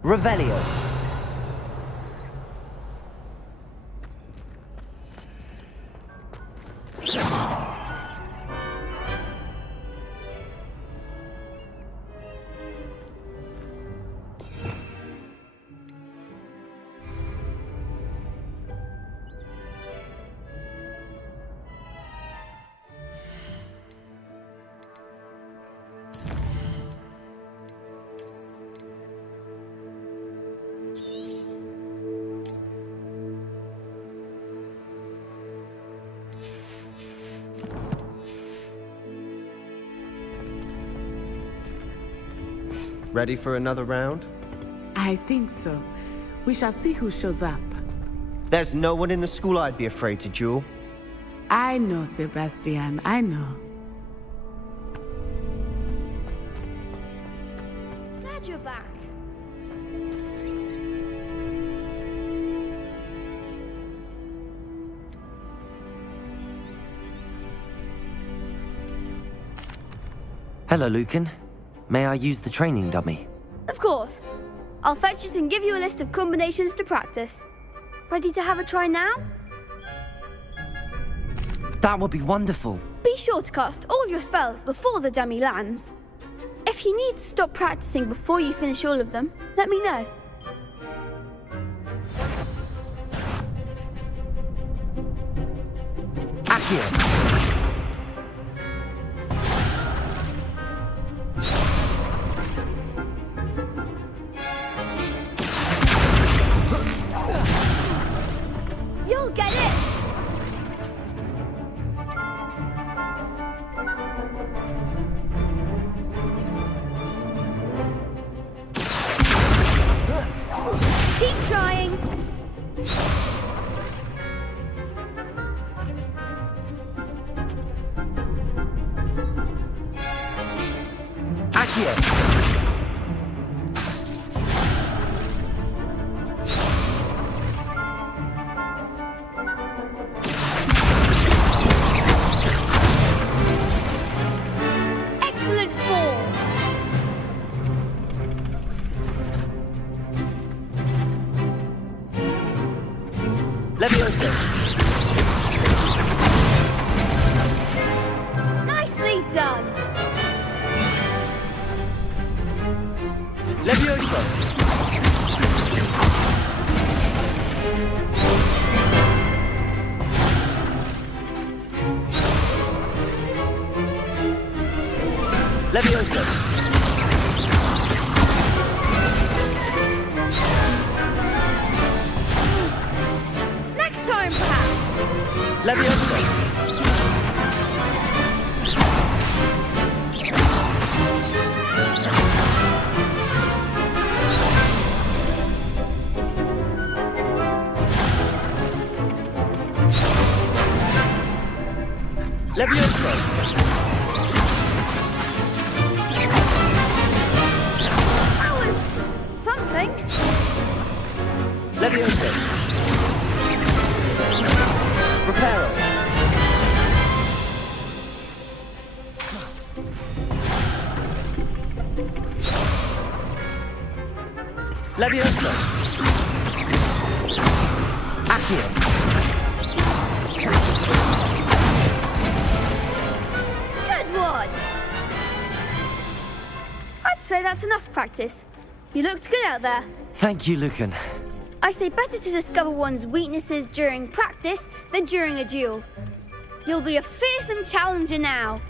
Revelio. Ready for another round? I think so. We shall see who shows up. There's no one in the school I'd be afraid to duel. I know, Sebastian, I know. Glad you're back. Hello, Lucan. May I use the training dummy? Of course. I'll fetch it and give you a list of combinations to practice. Ready to have a try now? That would be wonderful. Be sure to cast all your spells before the dummy lands. If you need to stop practicing before you finish all of them, let me know. Accio! You'll get it! Keep trying! Accio! Excellent form! Leviosa! Nicely done! Leviosa! Leviosa! Next time, perhaps! Leviosa! Leviosa! That was something. Leviosa! Reparo! Leviosa! Accio! Good one! I'd say that's enough practice. You looked good out there. Thank you, Lucan. I say better to discover one's weaknesses during practice than during a duel. You'll be a fearsome challenger now.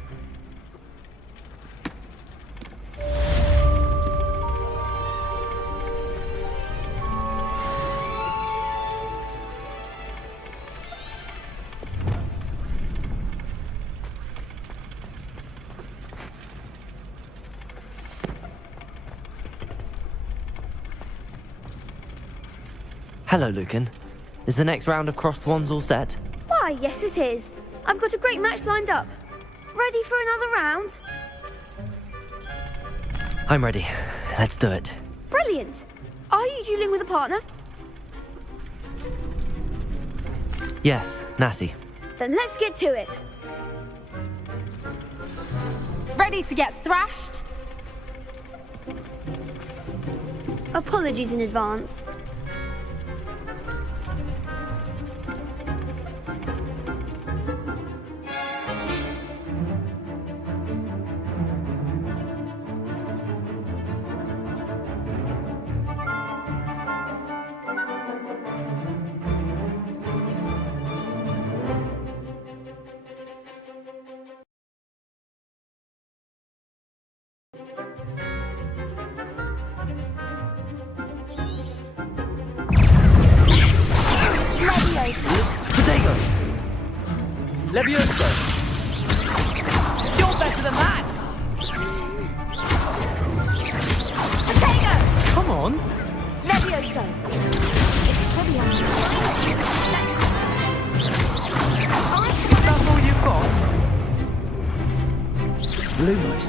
Hello, Lucan. Is the next round of crossed wands all set? Why, yes it is. I've got a great match lined up. Ready for another round? I'm ready. Let's do it. Brilliant. Are you dueling with a partner? Yes, Natty. Then let's get to it. Ready to get thrashed? Apologies in advance. Potato! Leviosa! You're better than that! Potato! Come on! Leviosa! That's all you've got? Lumos.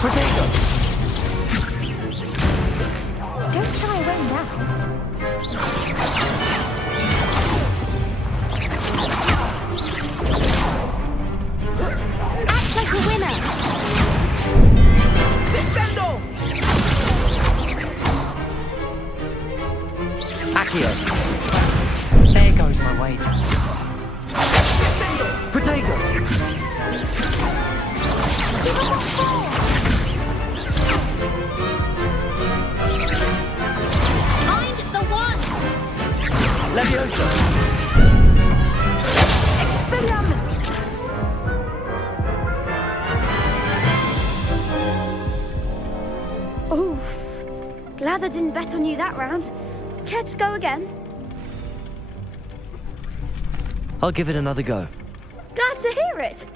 Potato! Don't shy away now. Act like a winner! Accio. There goes my wages. Protego. Find the one! Leviosa. Expelliarmus! Oof. Glad I didn't bet on you that round. Care to go again? I'll give it another go. Glad to hear it.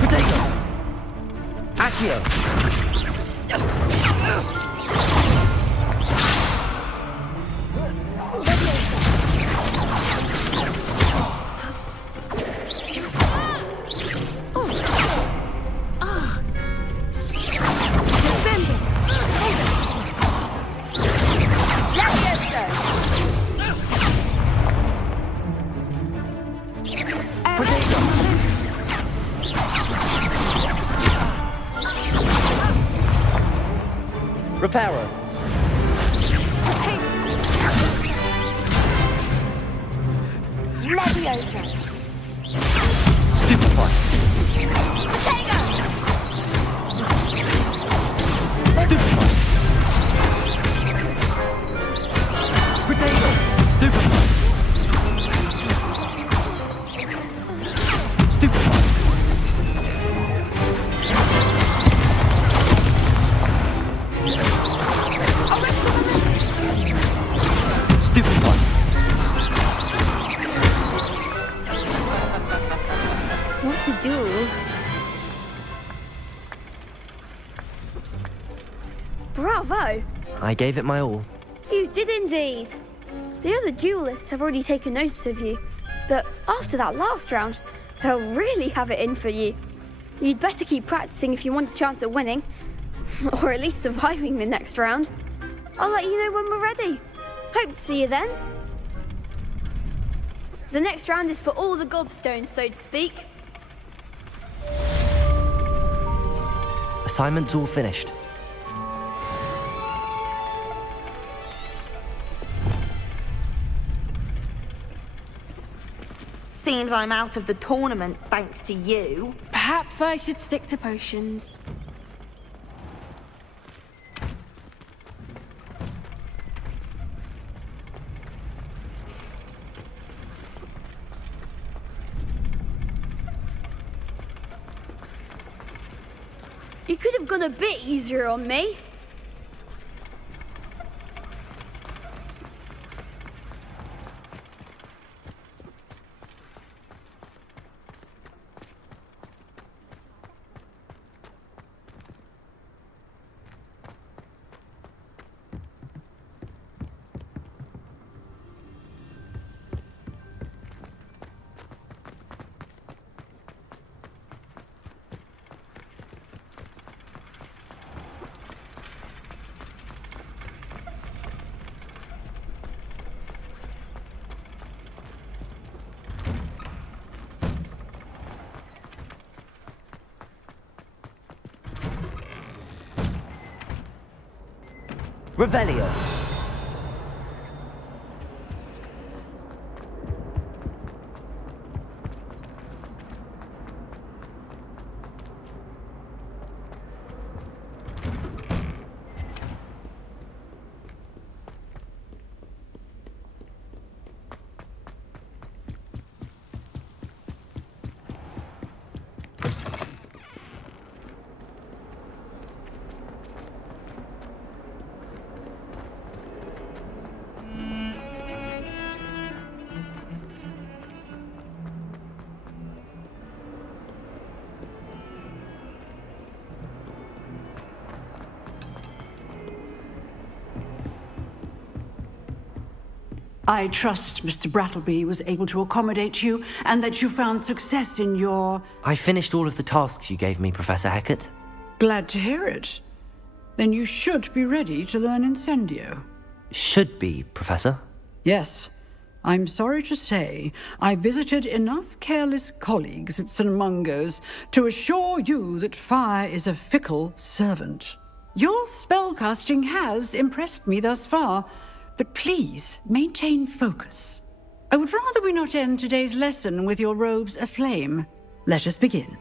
Protego. Accio. Reparo. Leviosa! Stupefy. Protego! Stupefy. Protego. Stupefy. Stupefy. Stupefy. What a duel. Bravo! I gave it my all. You did indeed. The other duelists have already taken notice of you, but after that last round, they'll really have it in for you. You'd better keep practicing if you want a chance at winning, or at least surviving the next round. I'll let you know when we're ready. Hope to see you then. The next round is for all the gobstones, so to speak. Assignment's all finished. Seems I'm out of the tournament thanks to you. Perhaps I should stick to potions. You could have gone a bit easier on me. Revelio. I trust Mr. Brattleby was able to accommodate you and that you found success in your... I finished all of the tasks you gave me, Professor Glad to hear it. Then you should be ready to learn Incendio. should be, Professor. Yes. I'm sorry to say, I visited enough careless colleagues at St. Mungo's to assure you that fire is a fickle servant. Your spellcasting has impressed me thus far, but please maintain focus. I would rather we not end today's lesson with your robes aflame. Let us begin.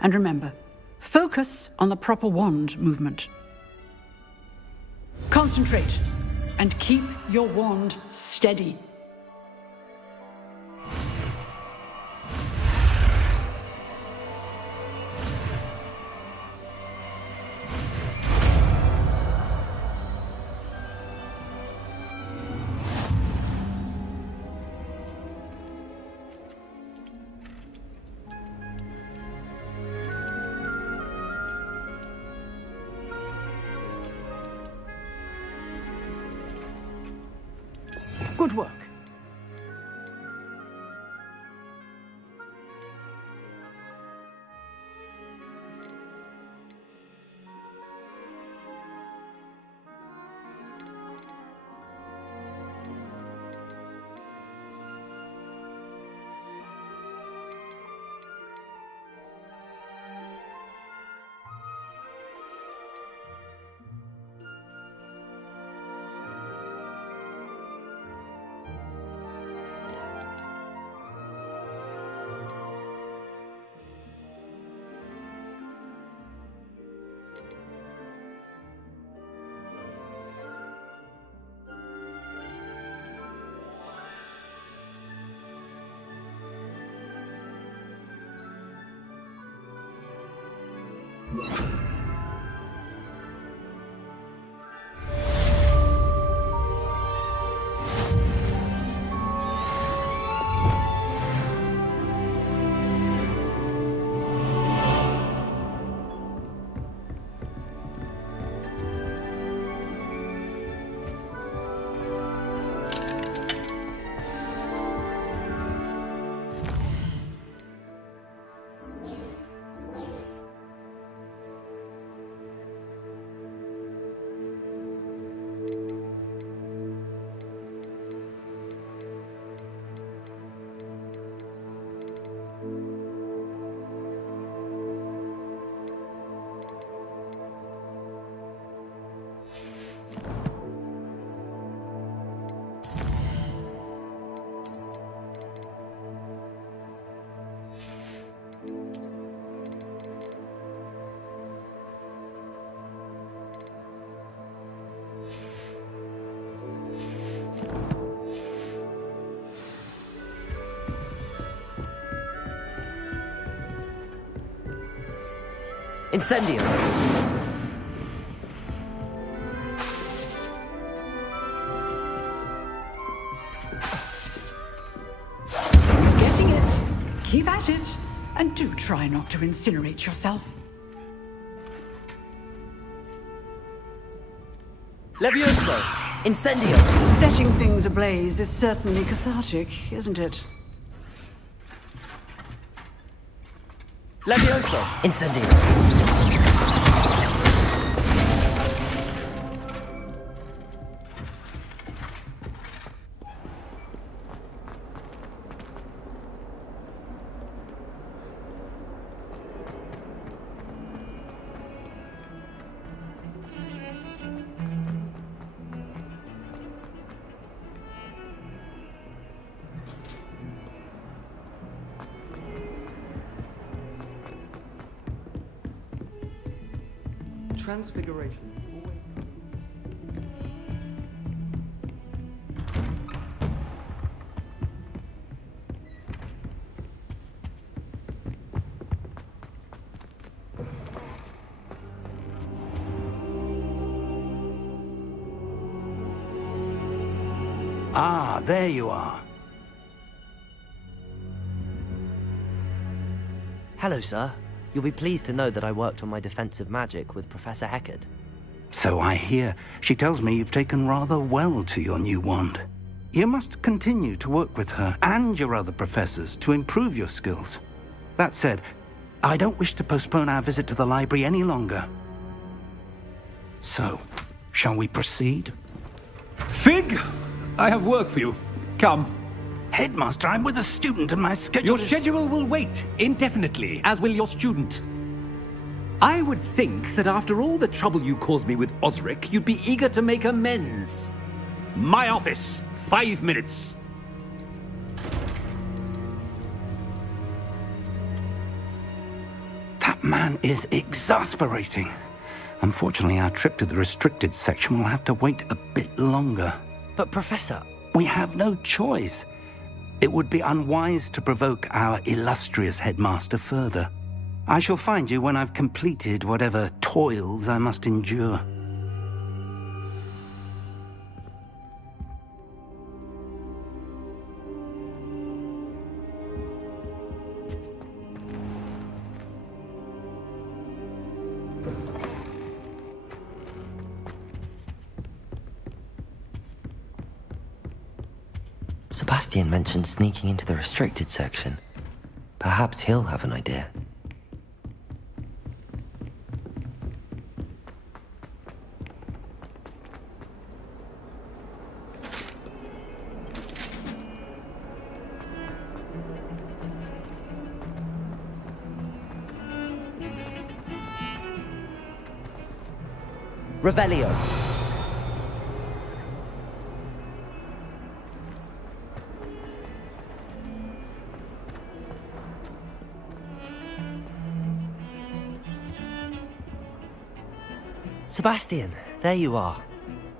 And remember, focus on the proper wand movement. Concentrate, and keep your wand steady. Good work. Incendio! Getting it. Keep at it. And do try not to incinerate yourself. Levioso! Incendio! Setting things ablaze is certainly cathartic, isn't it? Levioso! Incendio! Transfiguration. Ah, there you are. Hello, sir. You'll be pleased to know that I worked on my defensive magic with Professor Heckard. So I hear. She tells me you've taken rather well to your new wand. You must continue to work with her and your other professors to improve your skills. That said, I don't wish to postpone our visit to the library any longer. So, shall we proceed? Fig, I have work for you. Come. Headmaster, I'm with a student and my schedule Your schedule will wait indefinitely, as will your student. I would think that after all the trouble you caused me with Osric, you'd be eager to make amends. My office, 5 minutes. That man is exasperating. Unfortunately, our trip to the restricted section will have to wait a bit longer. But Professor... We have no choice. It would be unwise to provoke our illustrious headmaster further. I shall find you when I've completed whatever toils I must endure. Sebastian mentioned sneaking into the restricted section. Perhaps he'll have an idea. Revelio. Sebastian, there you are.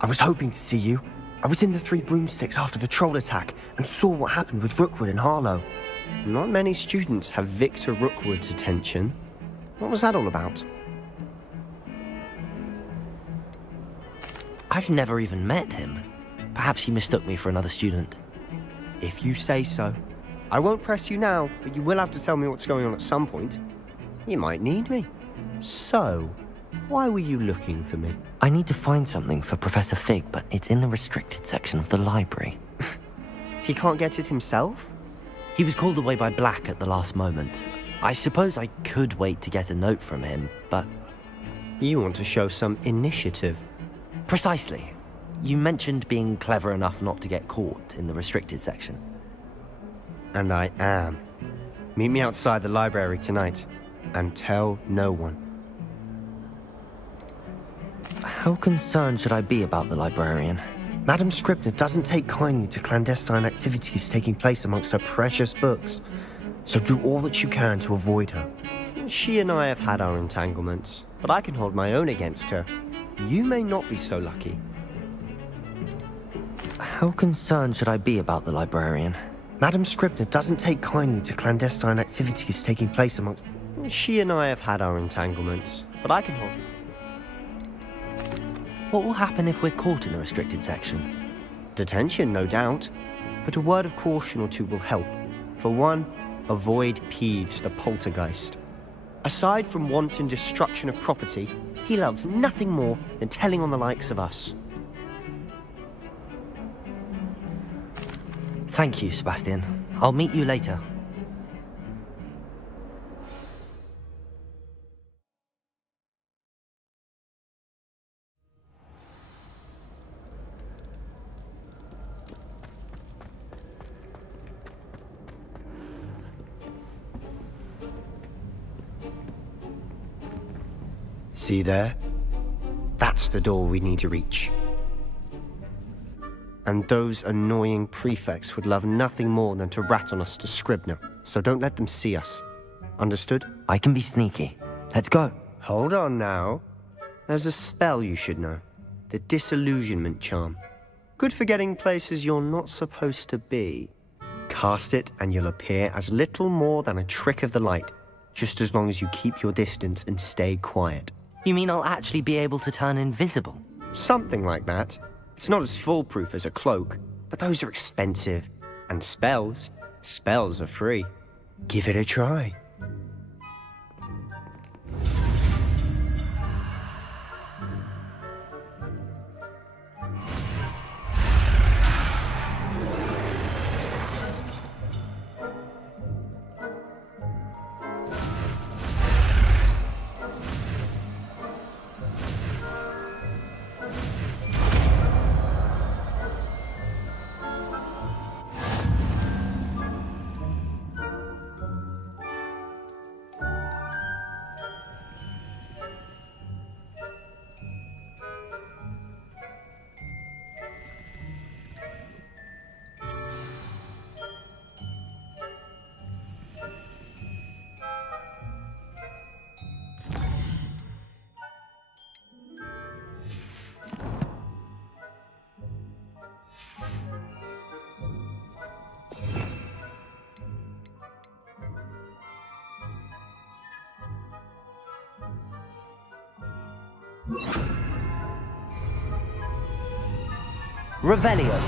I was hoping to see you. I was in the Three Broomsticks after the troll attack and saw what happened with Rookwood and Harlow. Not many students have Victor Rookwood's attention. What was that all about? I've never even met him. Perhaps he mistook me for another student. If you say so. I won't press you now, but you will have to tell me what's going on at some point. You might need me. So, why were you looking for me? I need to find something for Professor Fig, but it's in the restricted section of the library. He can't get it himself? He was called away by Black at the last moment. I suppose I could wait to get a note from him, but... You want to show some initiative. Precisely. You mentioned being clever enough not to get caught in the restricted section. And I am. Meet me outside the library tonight, and tell no one. How concerned should I be about the librarian? Madam Scribner doesn't take kindly to clandestine activities taking place amongst her precious books, so do all that you can to avoid her. She and I have had our entanglements, but I can hold my own against her. You may not be so lucky. How concerned should I be about the librarian? Madam Scribner doesn't take kindly to clandestine activities taking place amongst... She and I have had our entanglements, but I can hold... What will happen if we're caught in the restricted section? Detention, no doubt. But a word of caution or two will help. For one, avoid Peeves, the poltergeist. Aside from wanton destruction of property, he loves nothing more than telling on the likes of us. Thank you, Sebastian. I'll meet you later. See there? That's the door we need to reach. And those annoying prefects would love nothing more than to rat on us to Scribner, so don't let them see us. Understood? I can be sneaky. Let's go. Hold on now. There's a spell you should know. The Disillusionment Charm. Good for getting places you're not supposed to be. Cast it and you'll appear as little more than a trick of the light, just as long as you keep your distance and stay quiet. You mean I'll actually be able to turn invisible? Something like that. It's not as foolproof as a cloak, but those are expensive. And spells are free. Give it a try. Revelio.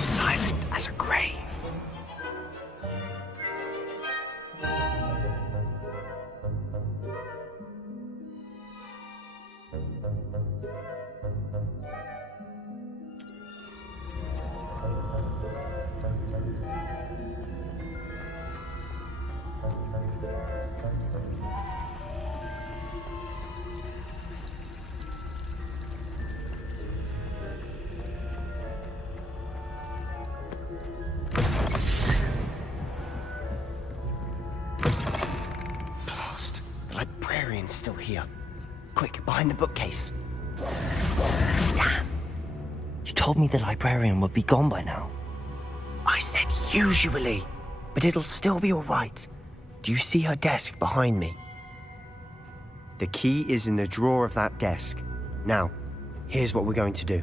Silent as a grave. The librarian's still here. Quick, behind the bookcase. Damn. You told me the librarian would be gone by now. I said usually, but it'll still be all right. Do you see her desk behind me? The key is in the drawer of that desk. Now, here's what we're going to do.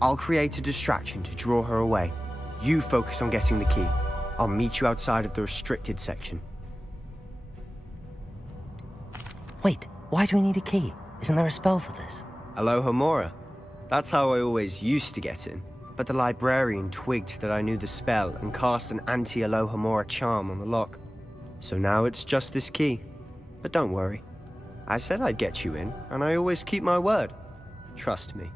I'll create a distraction to draw her away. You focus on getting the key. I'll meet you outside of the restricted section. Wait, why do we need a key? Isn't there a spell for this? Aloha Mora. That's how I always used to get in. But the librarian twigged that I knew the spell and cast an anti-Aloha Mora charm on the lock. So now it's just this key. But don't worry. I said I'd get you in, and I always keep my word. Trust me.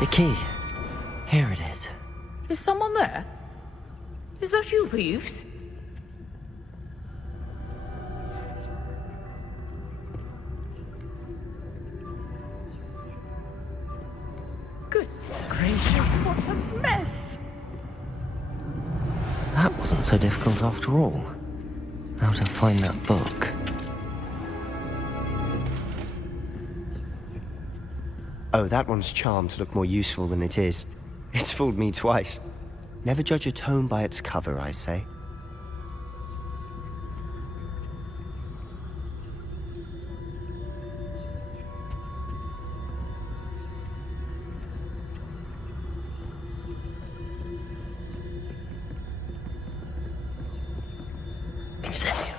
The key. Here it is. Is someone there? Is that you, Peeves? Goodness gracious, what a mess! That wasn't so difficult after all. How to find that book. Oh, that one's charmed to look more useful than it is. It's fooled me twice. Never judge a tome by its cover, I say. Incendio.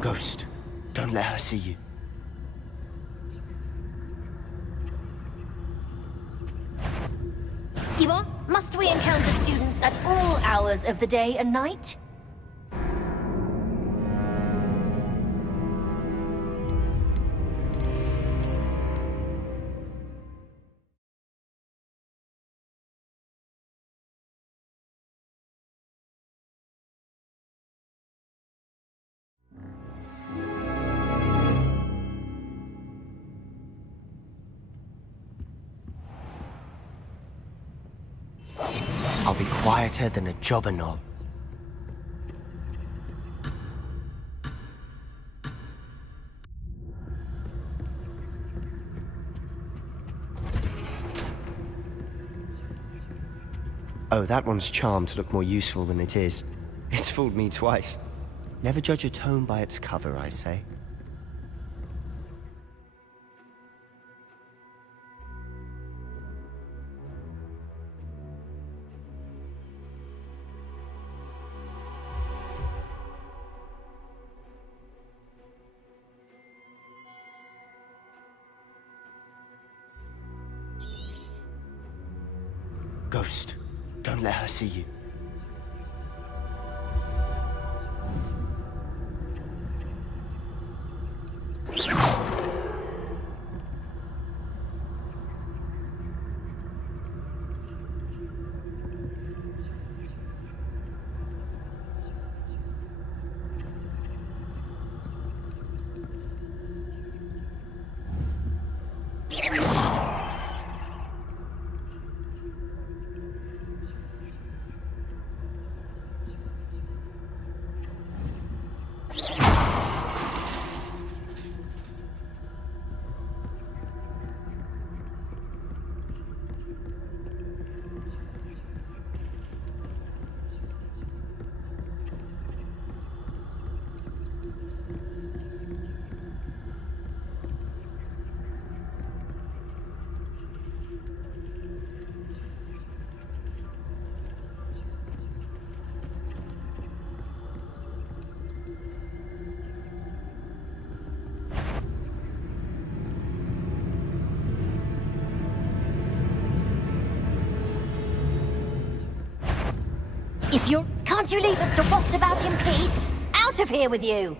Ghost, don't let her see you. Yvonne, must we encounter students at all hours of the day and night? I'll be quieter than a jobber knob. Oh, that one's charmed to look more useful than it is. It's fooled me twice. Never judge a tome by its cover, I say. Ghost, don't let her see you. If you're... Can't you leave us to rot about in peace? Out of here with you!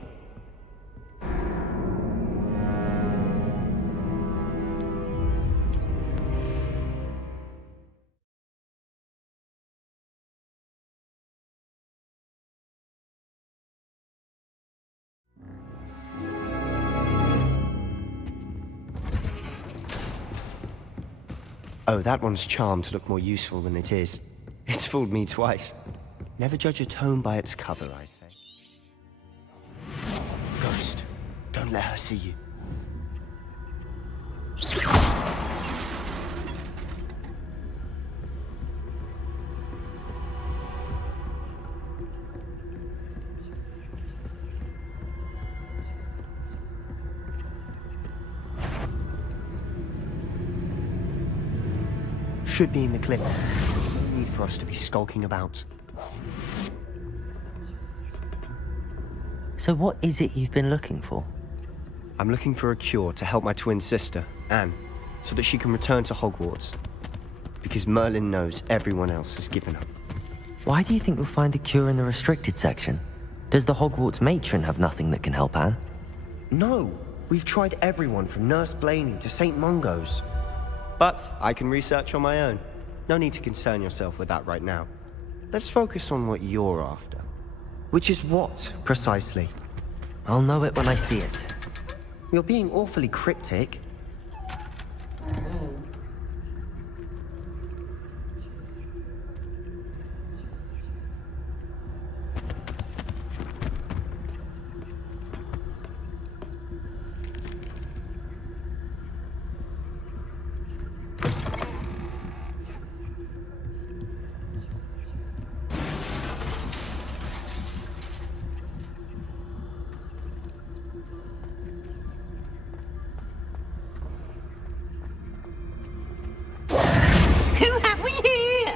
Oh, that one's charmed to look more useful than it is. It's fooled me twice. Never judge a tome by its cover, I say. Ghost, don't let her see you. Should be in the clinic. There's no need for us to be skulking about. So what is it you've been looking for? I'm looking for a cure to help my twin sister, Anne, so that she can return to Hogwarts. Because Merlin knows everyone else has given up. Why do you think you'll find a cure in the restricted section? Does the Hogwarts matron have nothing that can help Anne? No! We've tried everyone from Nurse Blaney to St. Mungo's. But I can research on my own. No need to concern yourself with that right now. Let's focus on what you're after. Which is what, precisely? I'll know it when I see it. You're being awfully cryptic. Who have we here?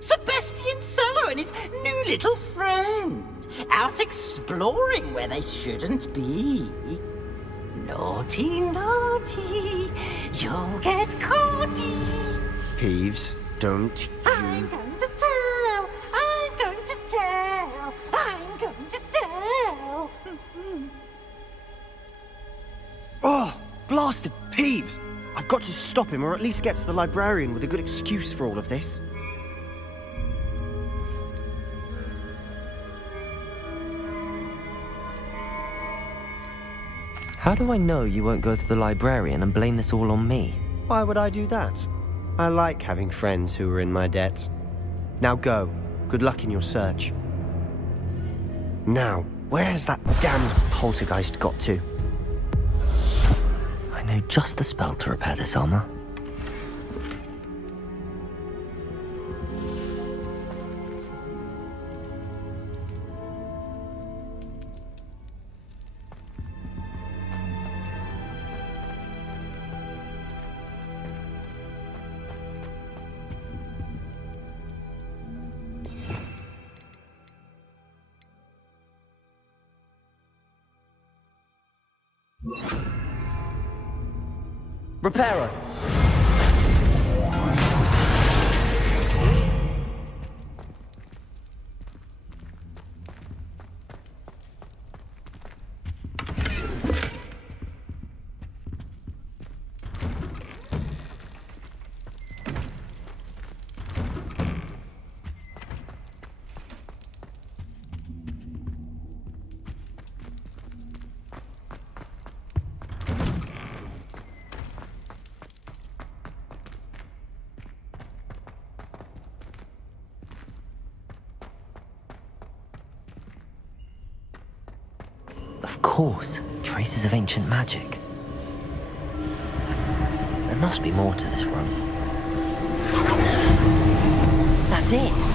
Sebastian Cellar and his new little friend. Out exploring where they shouldn't be. Naughty, naughty, you'll get caughty. Peeves, don't you... I'm going to tell, I'm going to tell, I'm going to tell. Oh, blasted Peeves! I've got to stop him, or at least get to the librarian with a good excuse for all of this. How do I know you won't go to the librarian and blame this all on me? Why would I do that? I like having friends who are in my debt. Now go. Good luck in your search. Now, where's that damned poltergeist got to? I know just the spell to repair this armor. Reparo! Of course, traces of ancient magic. There must be more to this room. That's it!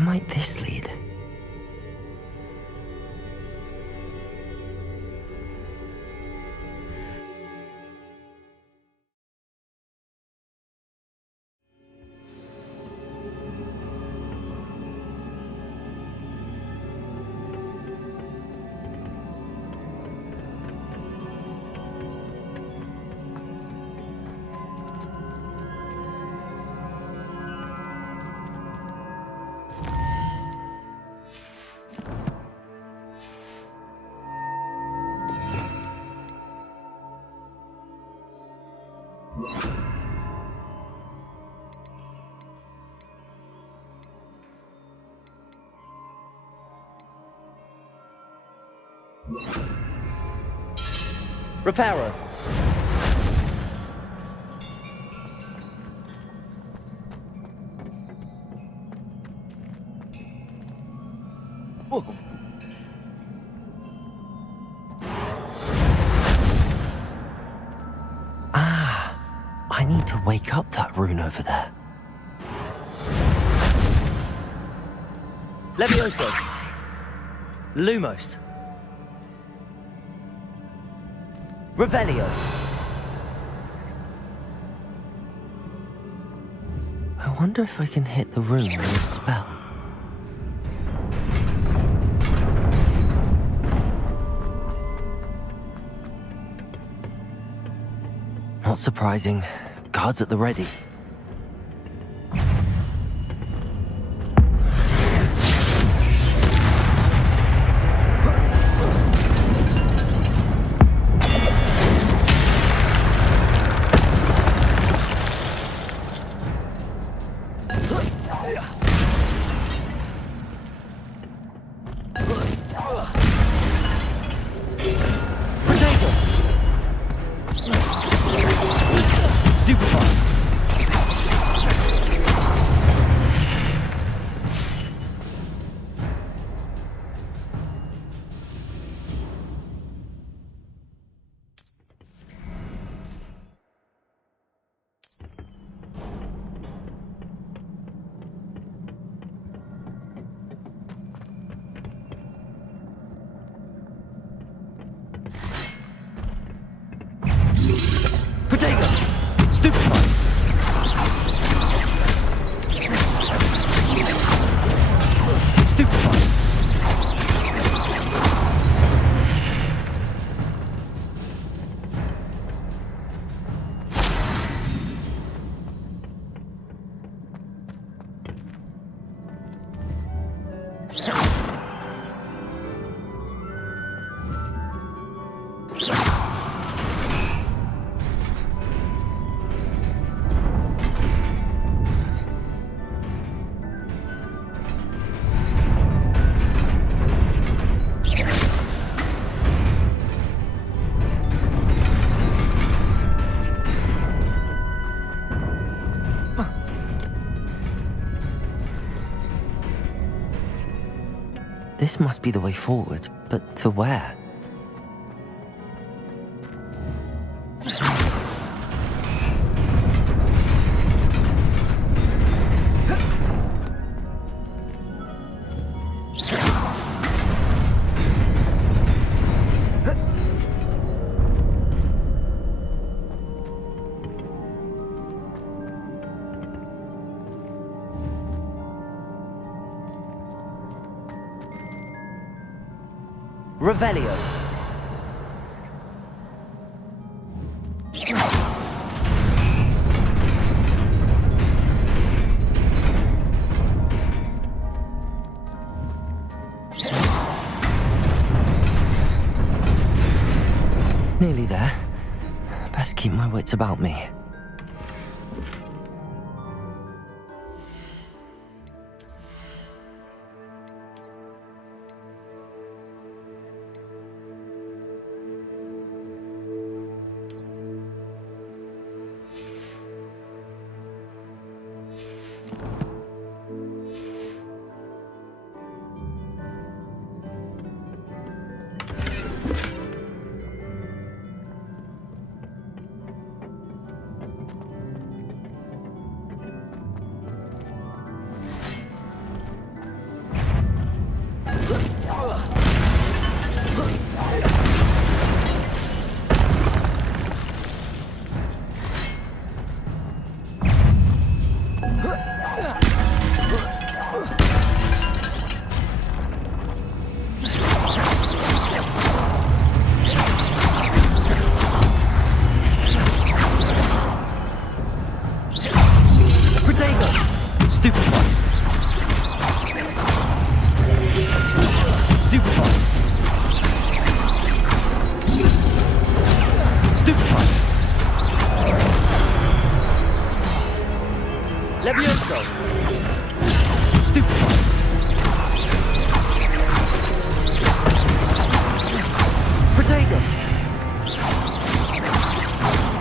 Where might this lead? Reparo. Whoa. I need to wake up that rune over there. Levioso. Lumos. Revelio. I wonder if I can hit the rune with a spell. Not surprising. Guards at the ready. This must be the way forward, but to where? Revelio. Nearly there. Best keep my wits about me. Protego! Stupefy! Stupefy! Stupefy! Levioso! Stupefy! Protego!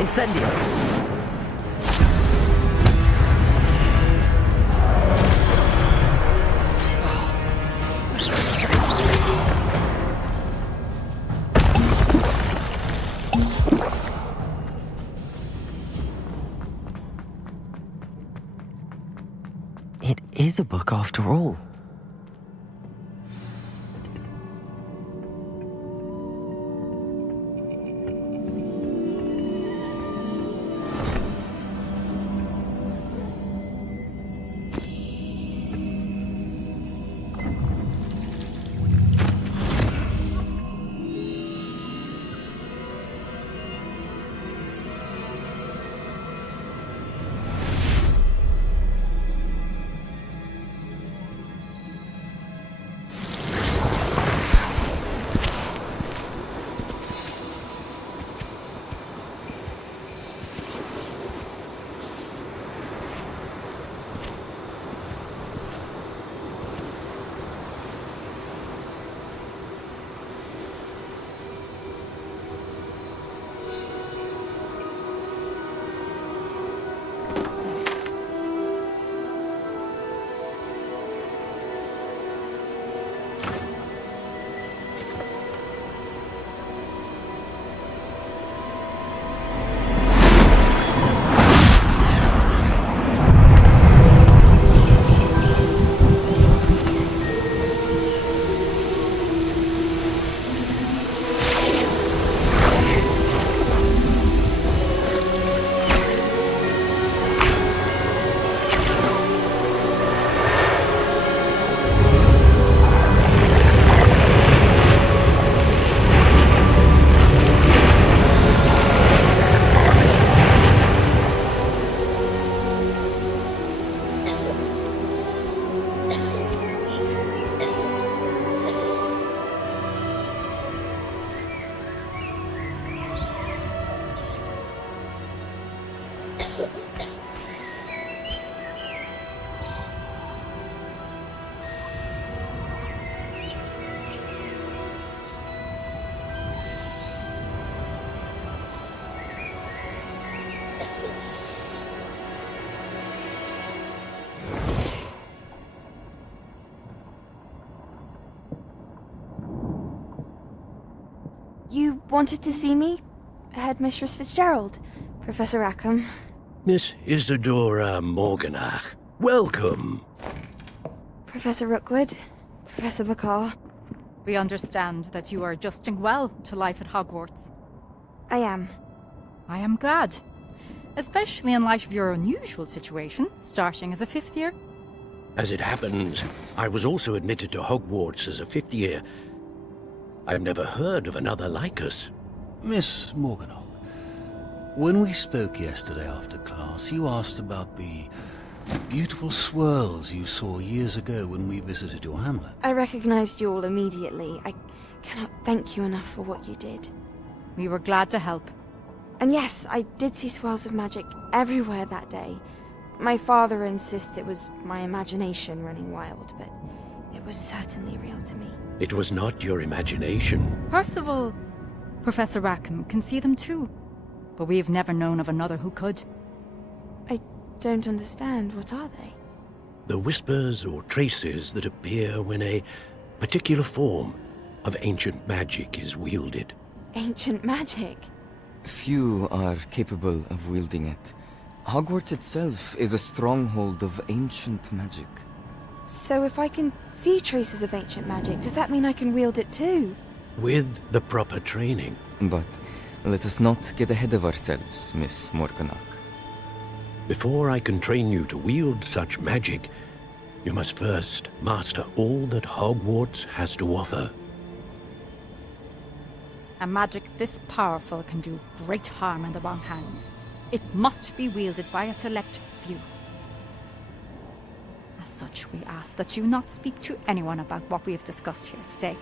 Incendio! It is a book after all. You wanted to see me? Headmistress Fitzgerald, Professor Rackham. Miss Isadora Morganach, welcome. Professor Rookwood, Professor Bakar. We understand that you are adjusting well to life at Hogwarts. I am. I am glad. Especially in light of your unusual situation, starting as a 5th year. As it happens, I was also admitted to Hogwarts as a 5th year. I've never heard of another like us. Miss Morganach, when we spoke yesterday after class, you asked about the beautiful swirls you saw years ago when we visited your hamlet. I recognized you all immediately. I cannot thank you enough for what you did. We were glad to help. And yes, I did see swirls of magic everywhere that day. My father insists it was my imagination running wild, but it was certainly real to me. It was not your imagination. Percival, Professor Rackham can see them too. But we've never known of another who could. I don't understand. What are they? The whispers or traces that appear when a particular form of ancient magic is wielded. Ancient magic? Few are capable of wielding it. Hogwarts itself is a stronghold of ancient magic. So if I can see traces of ancient magic, does that mean I can wield it too? With the proper training. But let us not get ahead of ourselves, Miss Morganach. Before I can train you to wield such magic, you must first master all that Hogwarts has to offer. A magic this powerful can do great harm in the wrong hands. It must be wielded by a select few. As such, we ask that you not speak to anyone about what we have discussed here today.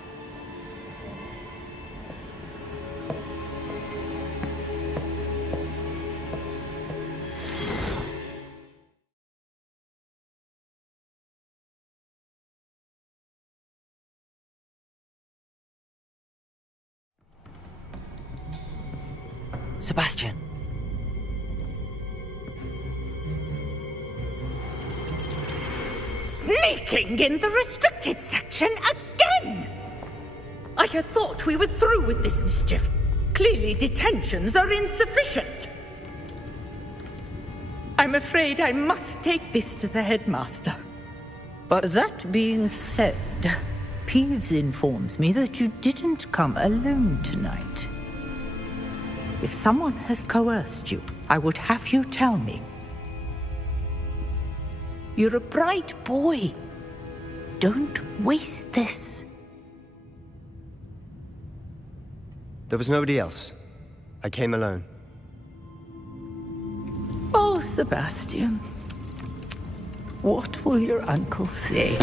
Sebastian. Sneaking in the restricted section again! I had thought we were through with this mischief. Clearly detentions are insufficient. I'm afraid I must take this to the headmaster. But that being said, Peeves informs me that you didn't come alone tonight. If someone has coerced you, I would have you tell me. You're a bright boy. Don't waste this. There was nobody else. I came alone. Oh, Sebastian. What will your uncle say?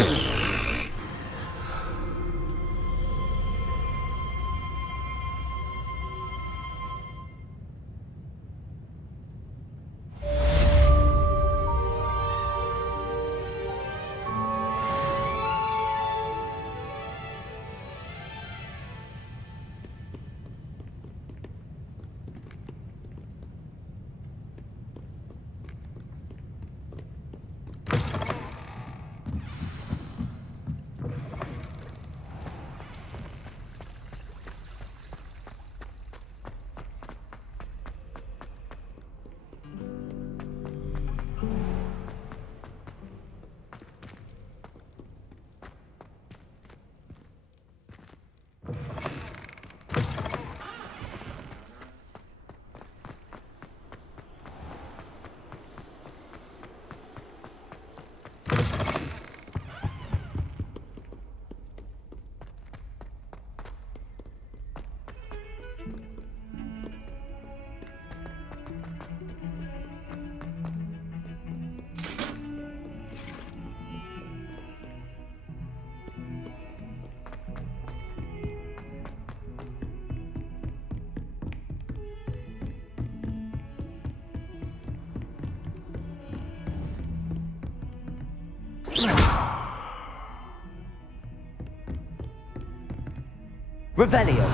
Revelio.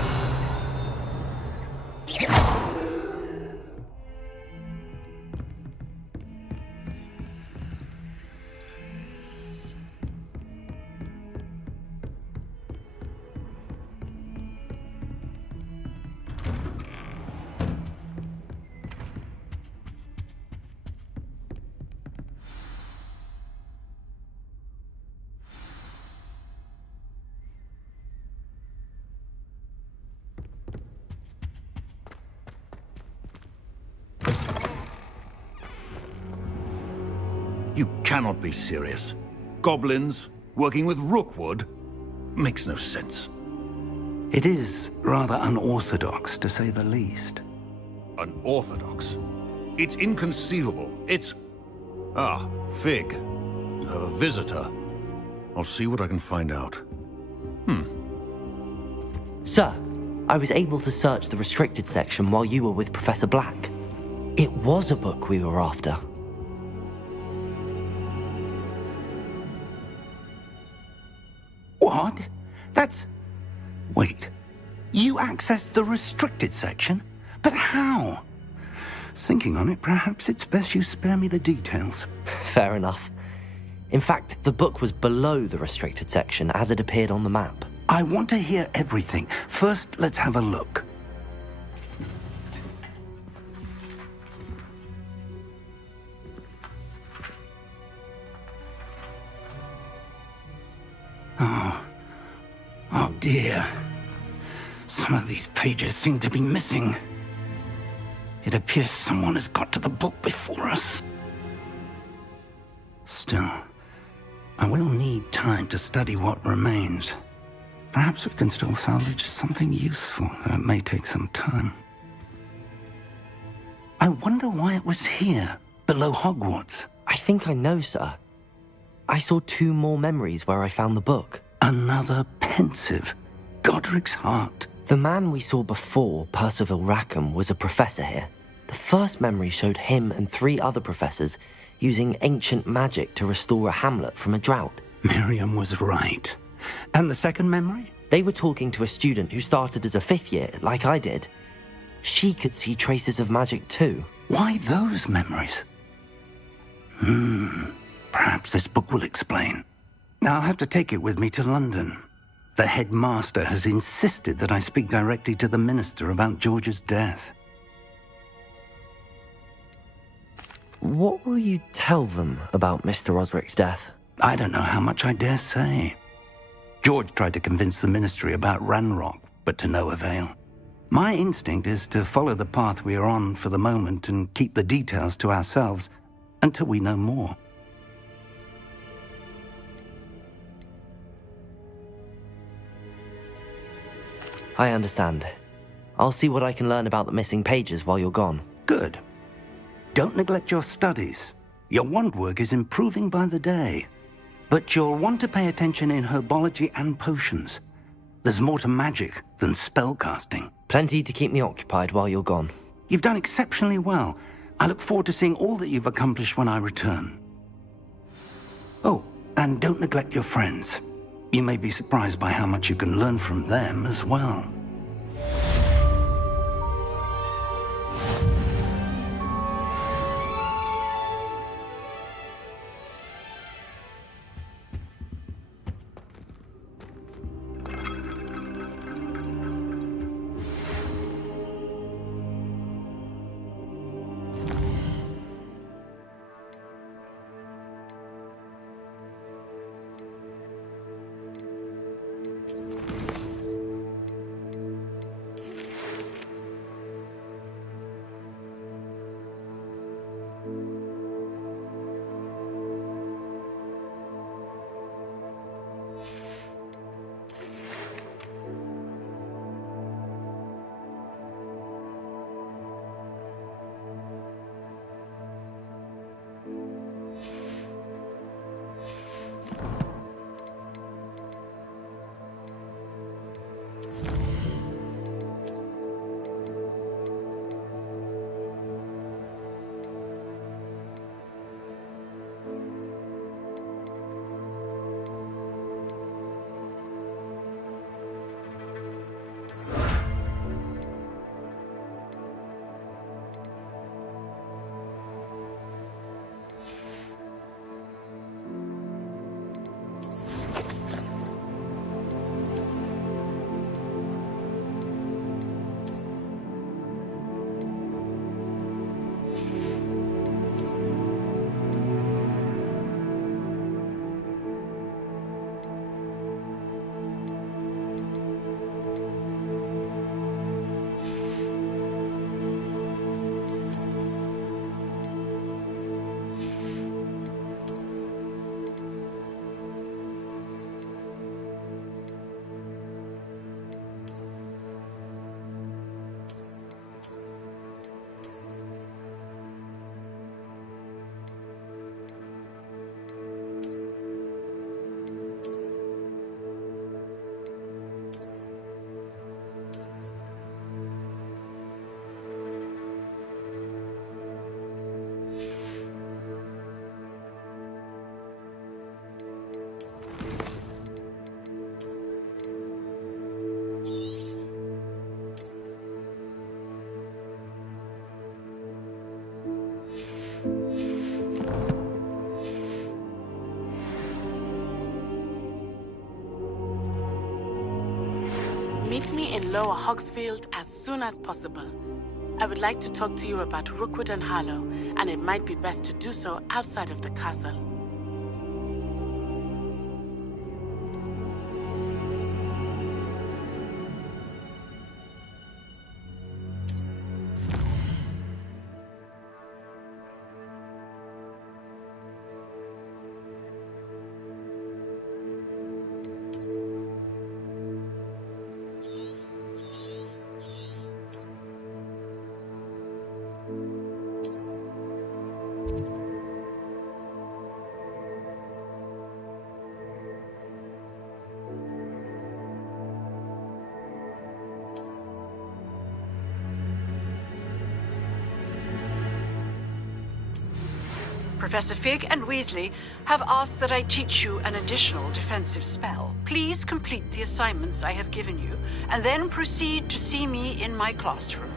You cannot be serious. Goblins working with Rookwood? Makes no sense. It is rather unorthodox, to say the least. Unorthodox? It's inconceivable. It's... Ah, Fig. You have a visitor. I'll see what I can find out. Sir, I was able to search the restricted section while you were with Professor Black. It was a book we were after. What? That's... Wait. You accessed the restricted section? But how? Thinking on it, perhaps it's best you spare me the details. Fair enough. In fact, the book was below the restricted section as it appeared on the map. I want to hear everything. First, let's have a look. Oh dear. Some of these pages seem to be missing. It appears someone has got to the book before us. Still, I will need time to study what remains. Perhaps we can still salvage something useful, though it may take some time. I wonder why it was here, below Hogwarts. I think I know, sir. I saw 2 more memories where I found the book. Another pensive. Godric's heart. The man we saw before, Percival Rackham, was a professor here. The first memory showed him and 3 other professors using ancient magic to restore a hamlet from a drought. Miriam was right. And the second memory? They were talking to a student who started as a 5th year, like I did. She could see traces of magic too. Why those memories? Perhaps this book will explain. I'll have to take it with me to London. The headmaster has insisted that I speak directly to the minister about George's death. What will you tell them about Mr. Osric's death? I don't know how much I dare say. George tried to convince the ministry about Ranrock, but to no avail. My instinct is to follow the path we are on for the moment and keep the details to ourselves until we know more. I understand. I'll see what I can learn about the missing pages while you're gone. Good. Don't neglect your studies. Your wand work is improving by the day. But you'll want to pay attention in herbology and potions. There's more to magic than spellcasting. Plenty to keep me occupied while you're gone. You've done exceptionally well. I look forward to seeing all that you've accomplished when I return. Oh, and don't neglect your friends. You may be surprised by how much you can learn from them as well. Meet me in Lower Hogsfield as soon as possible. I would like to talk to you about Rookwood and Harlow, and it might be best to do so outside of the castle. Professor Fig and Weasley have asked that I teach you an additional defensive spell. Please complete the assignments I have given you, and then proceed to see me in my classroom.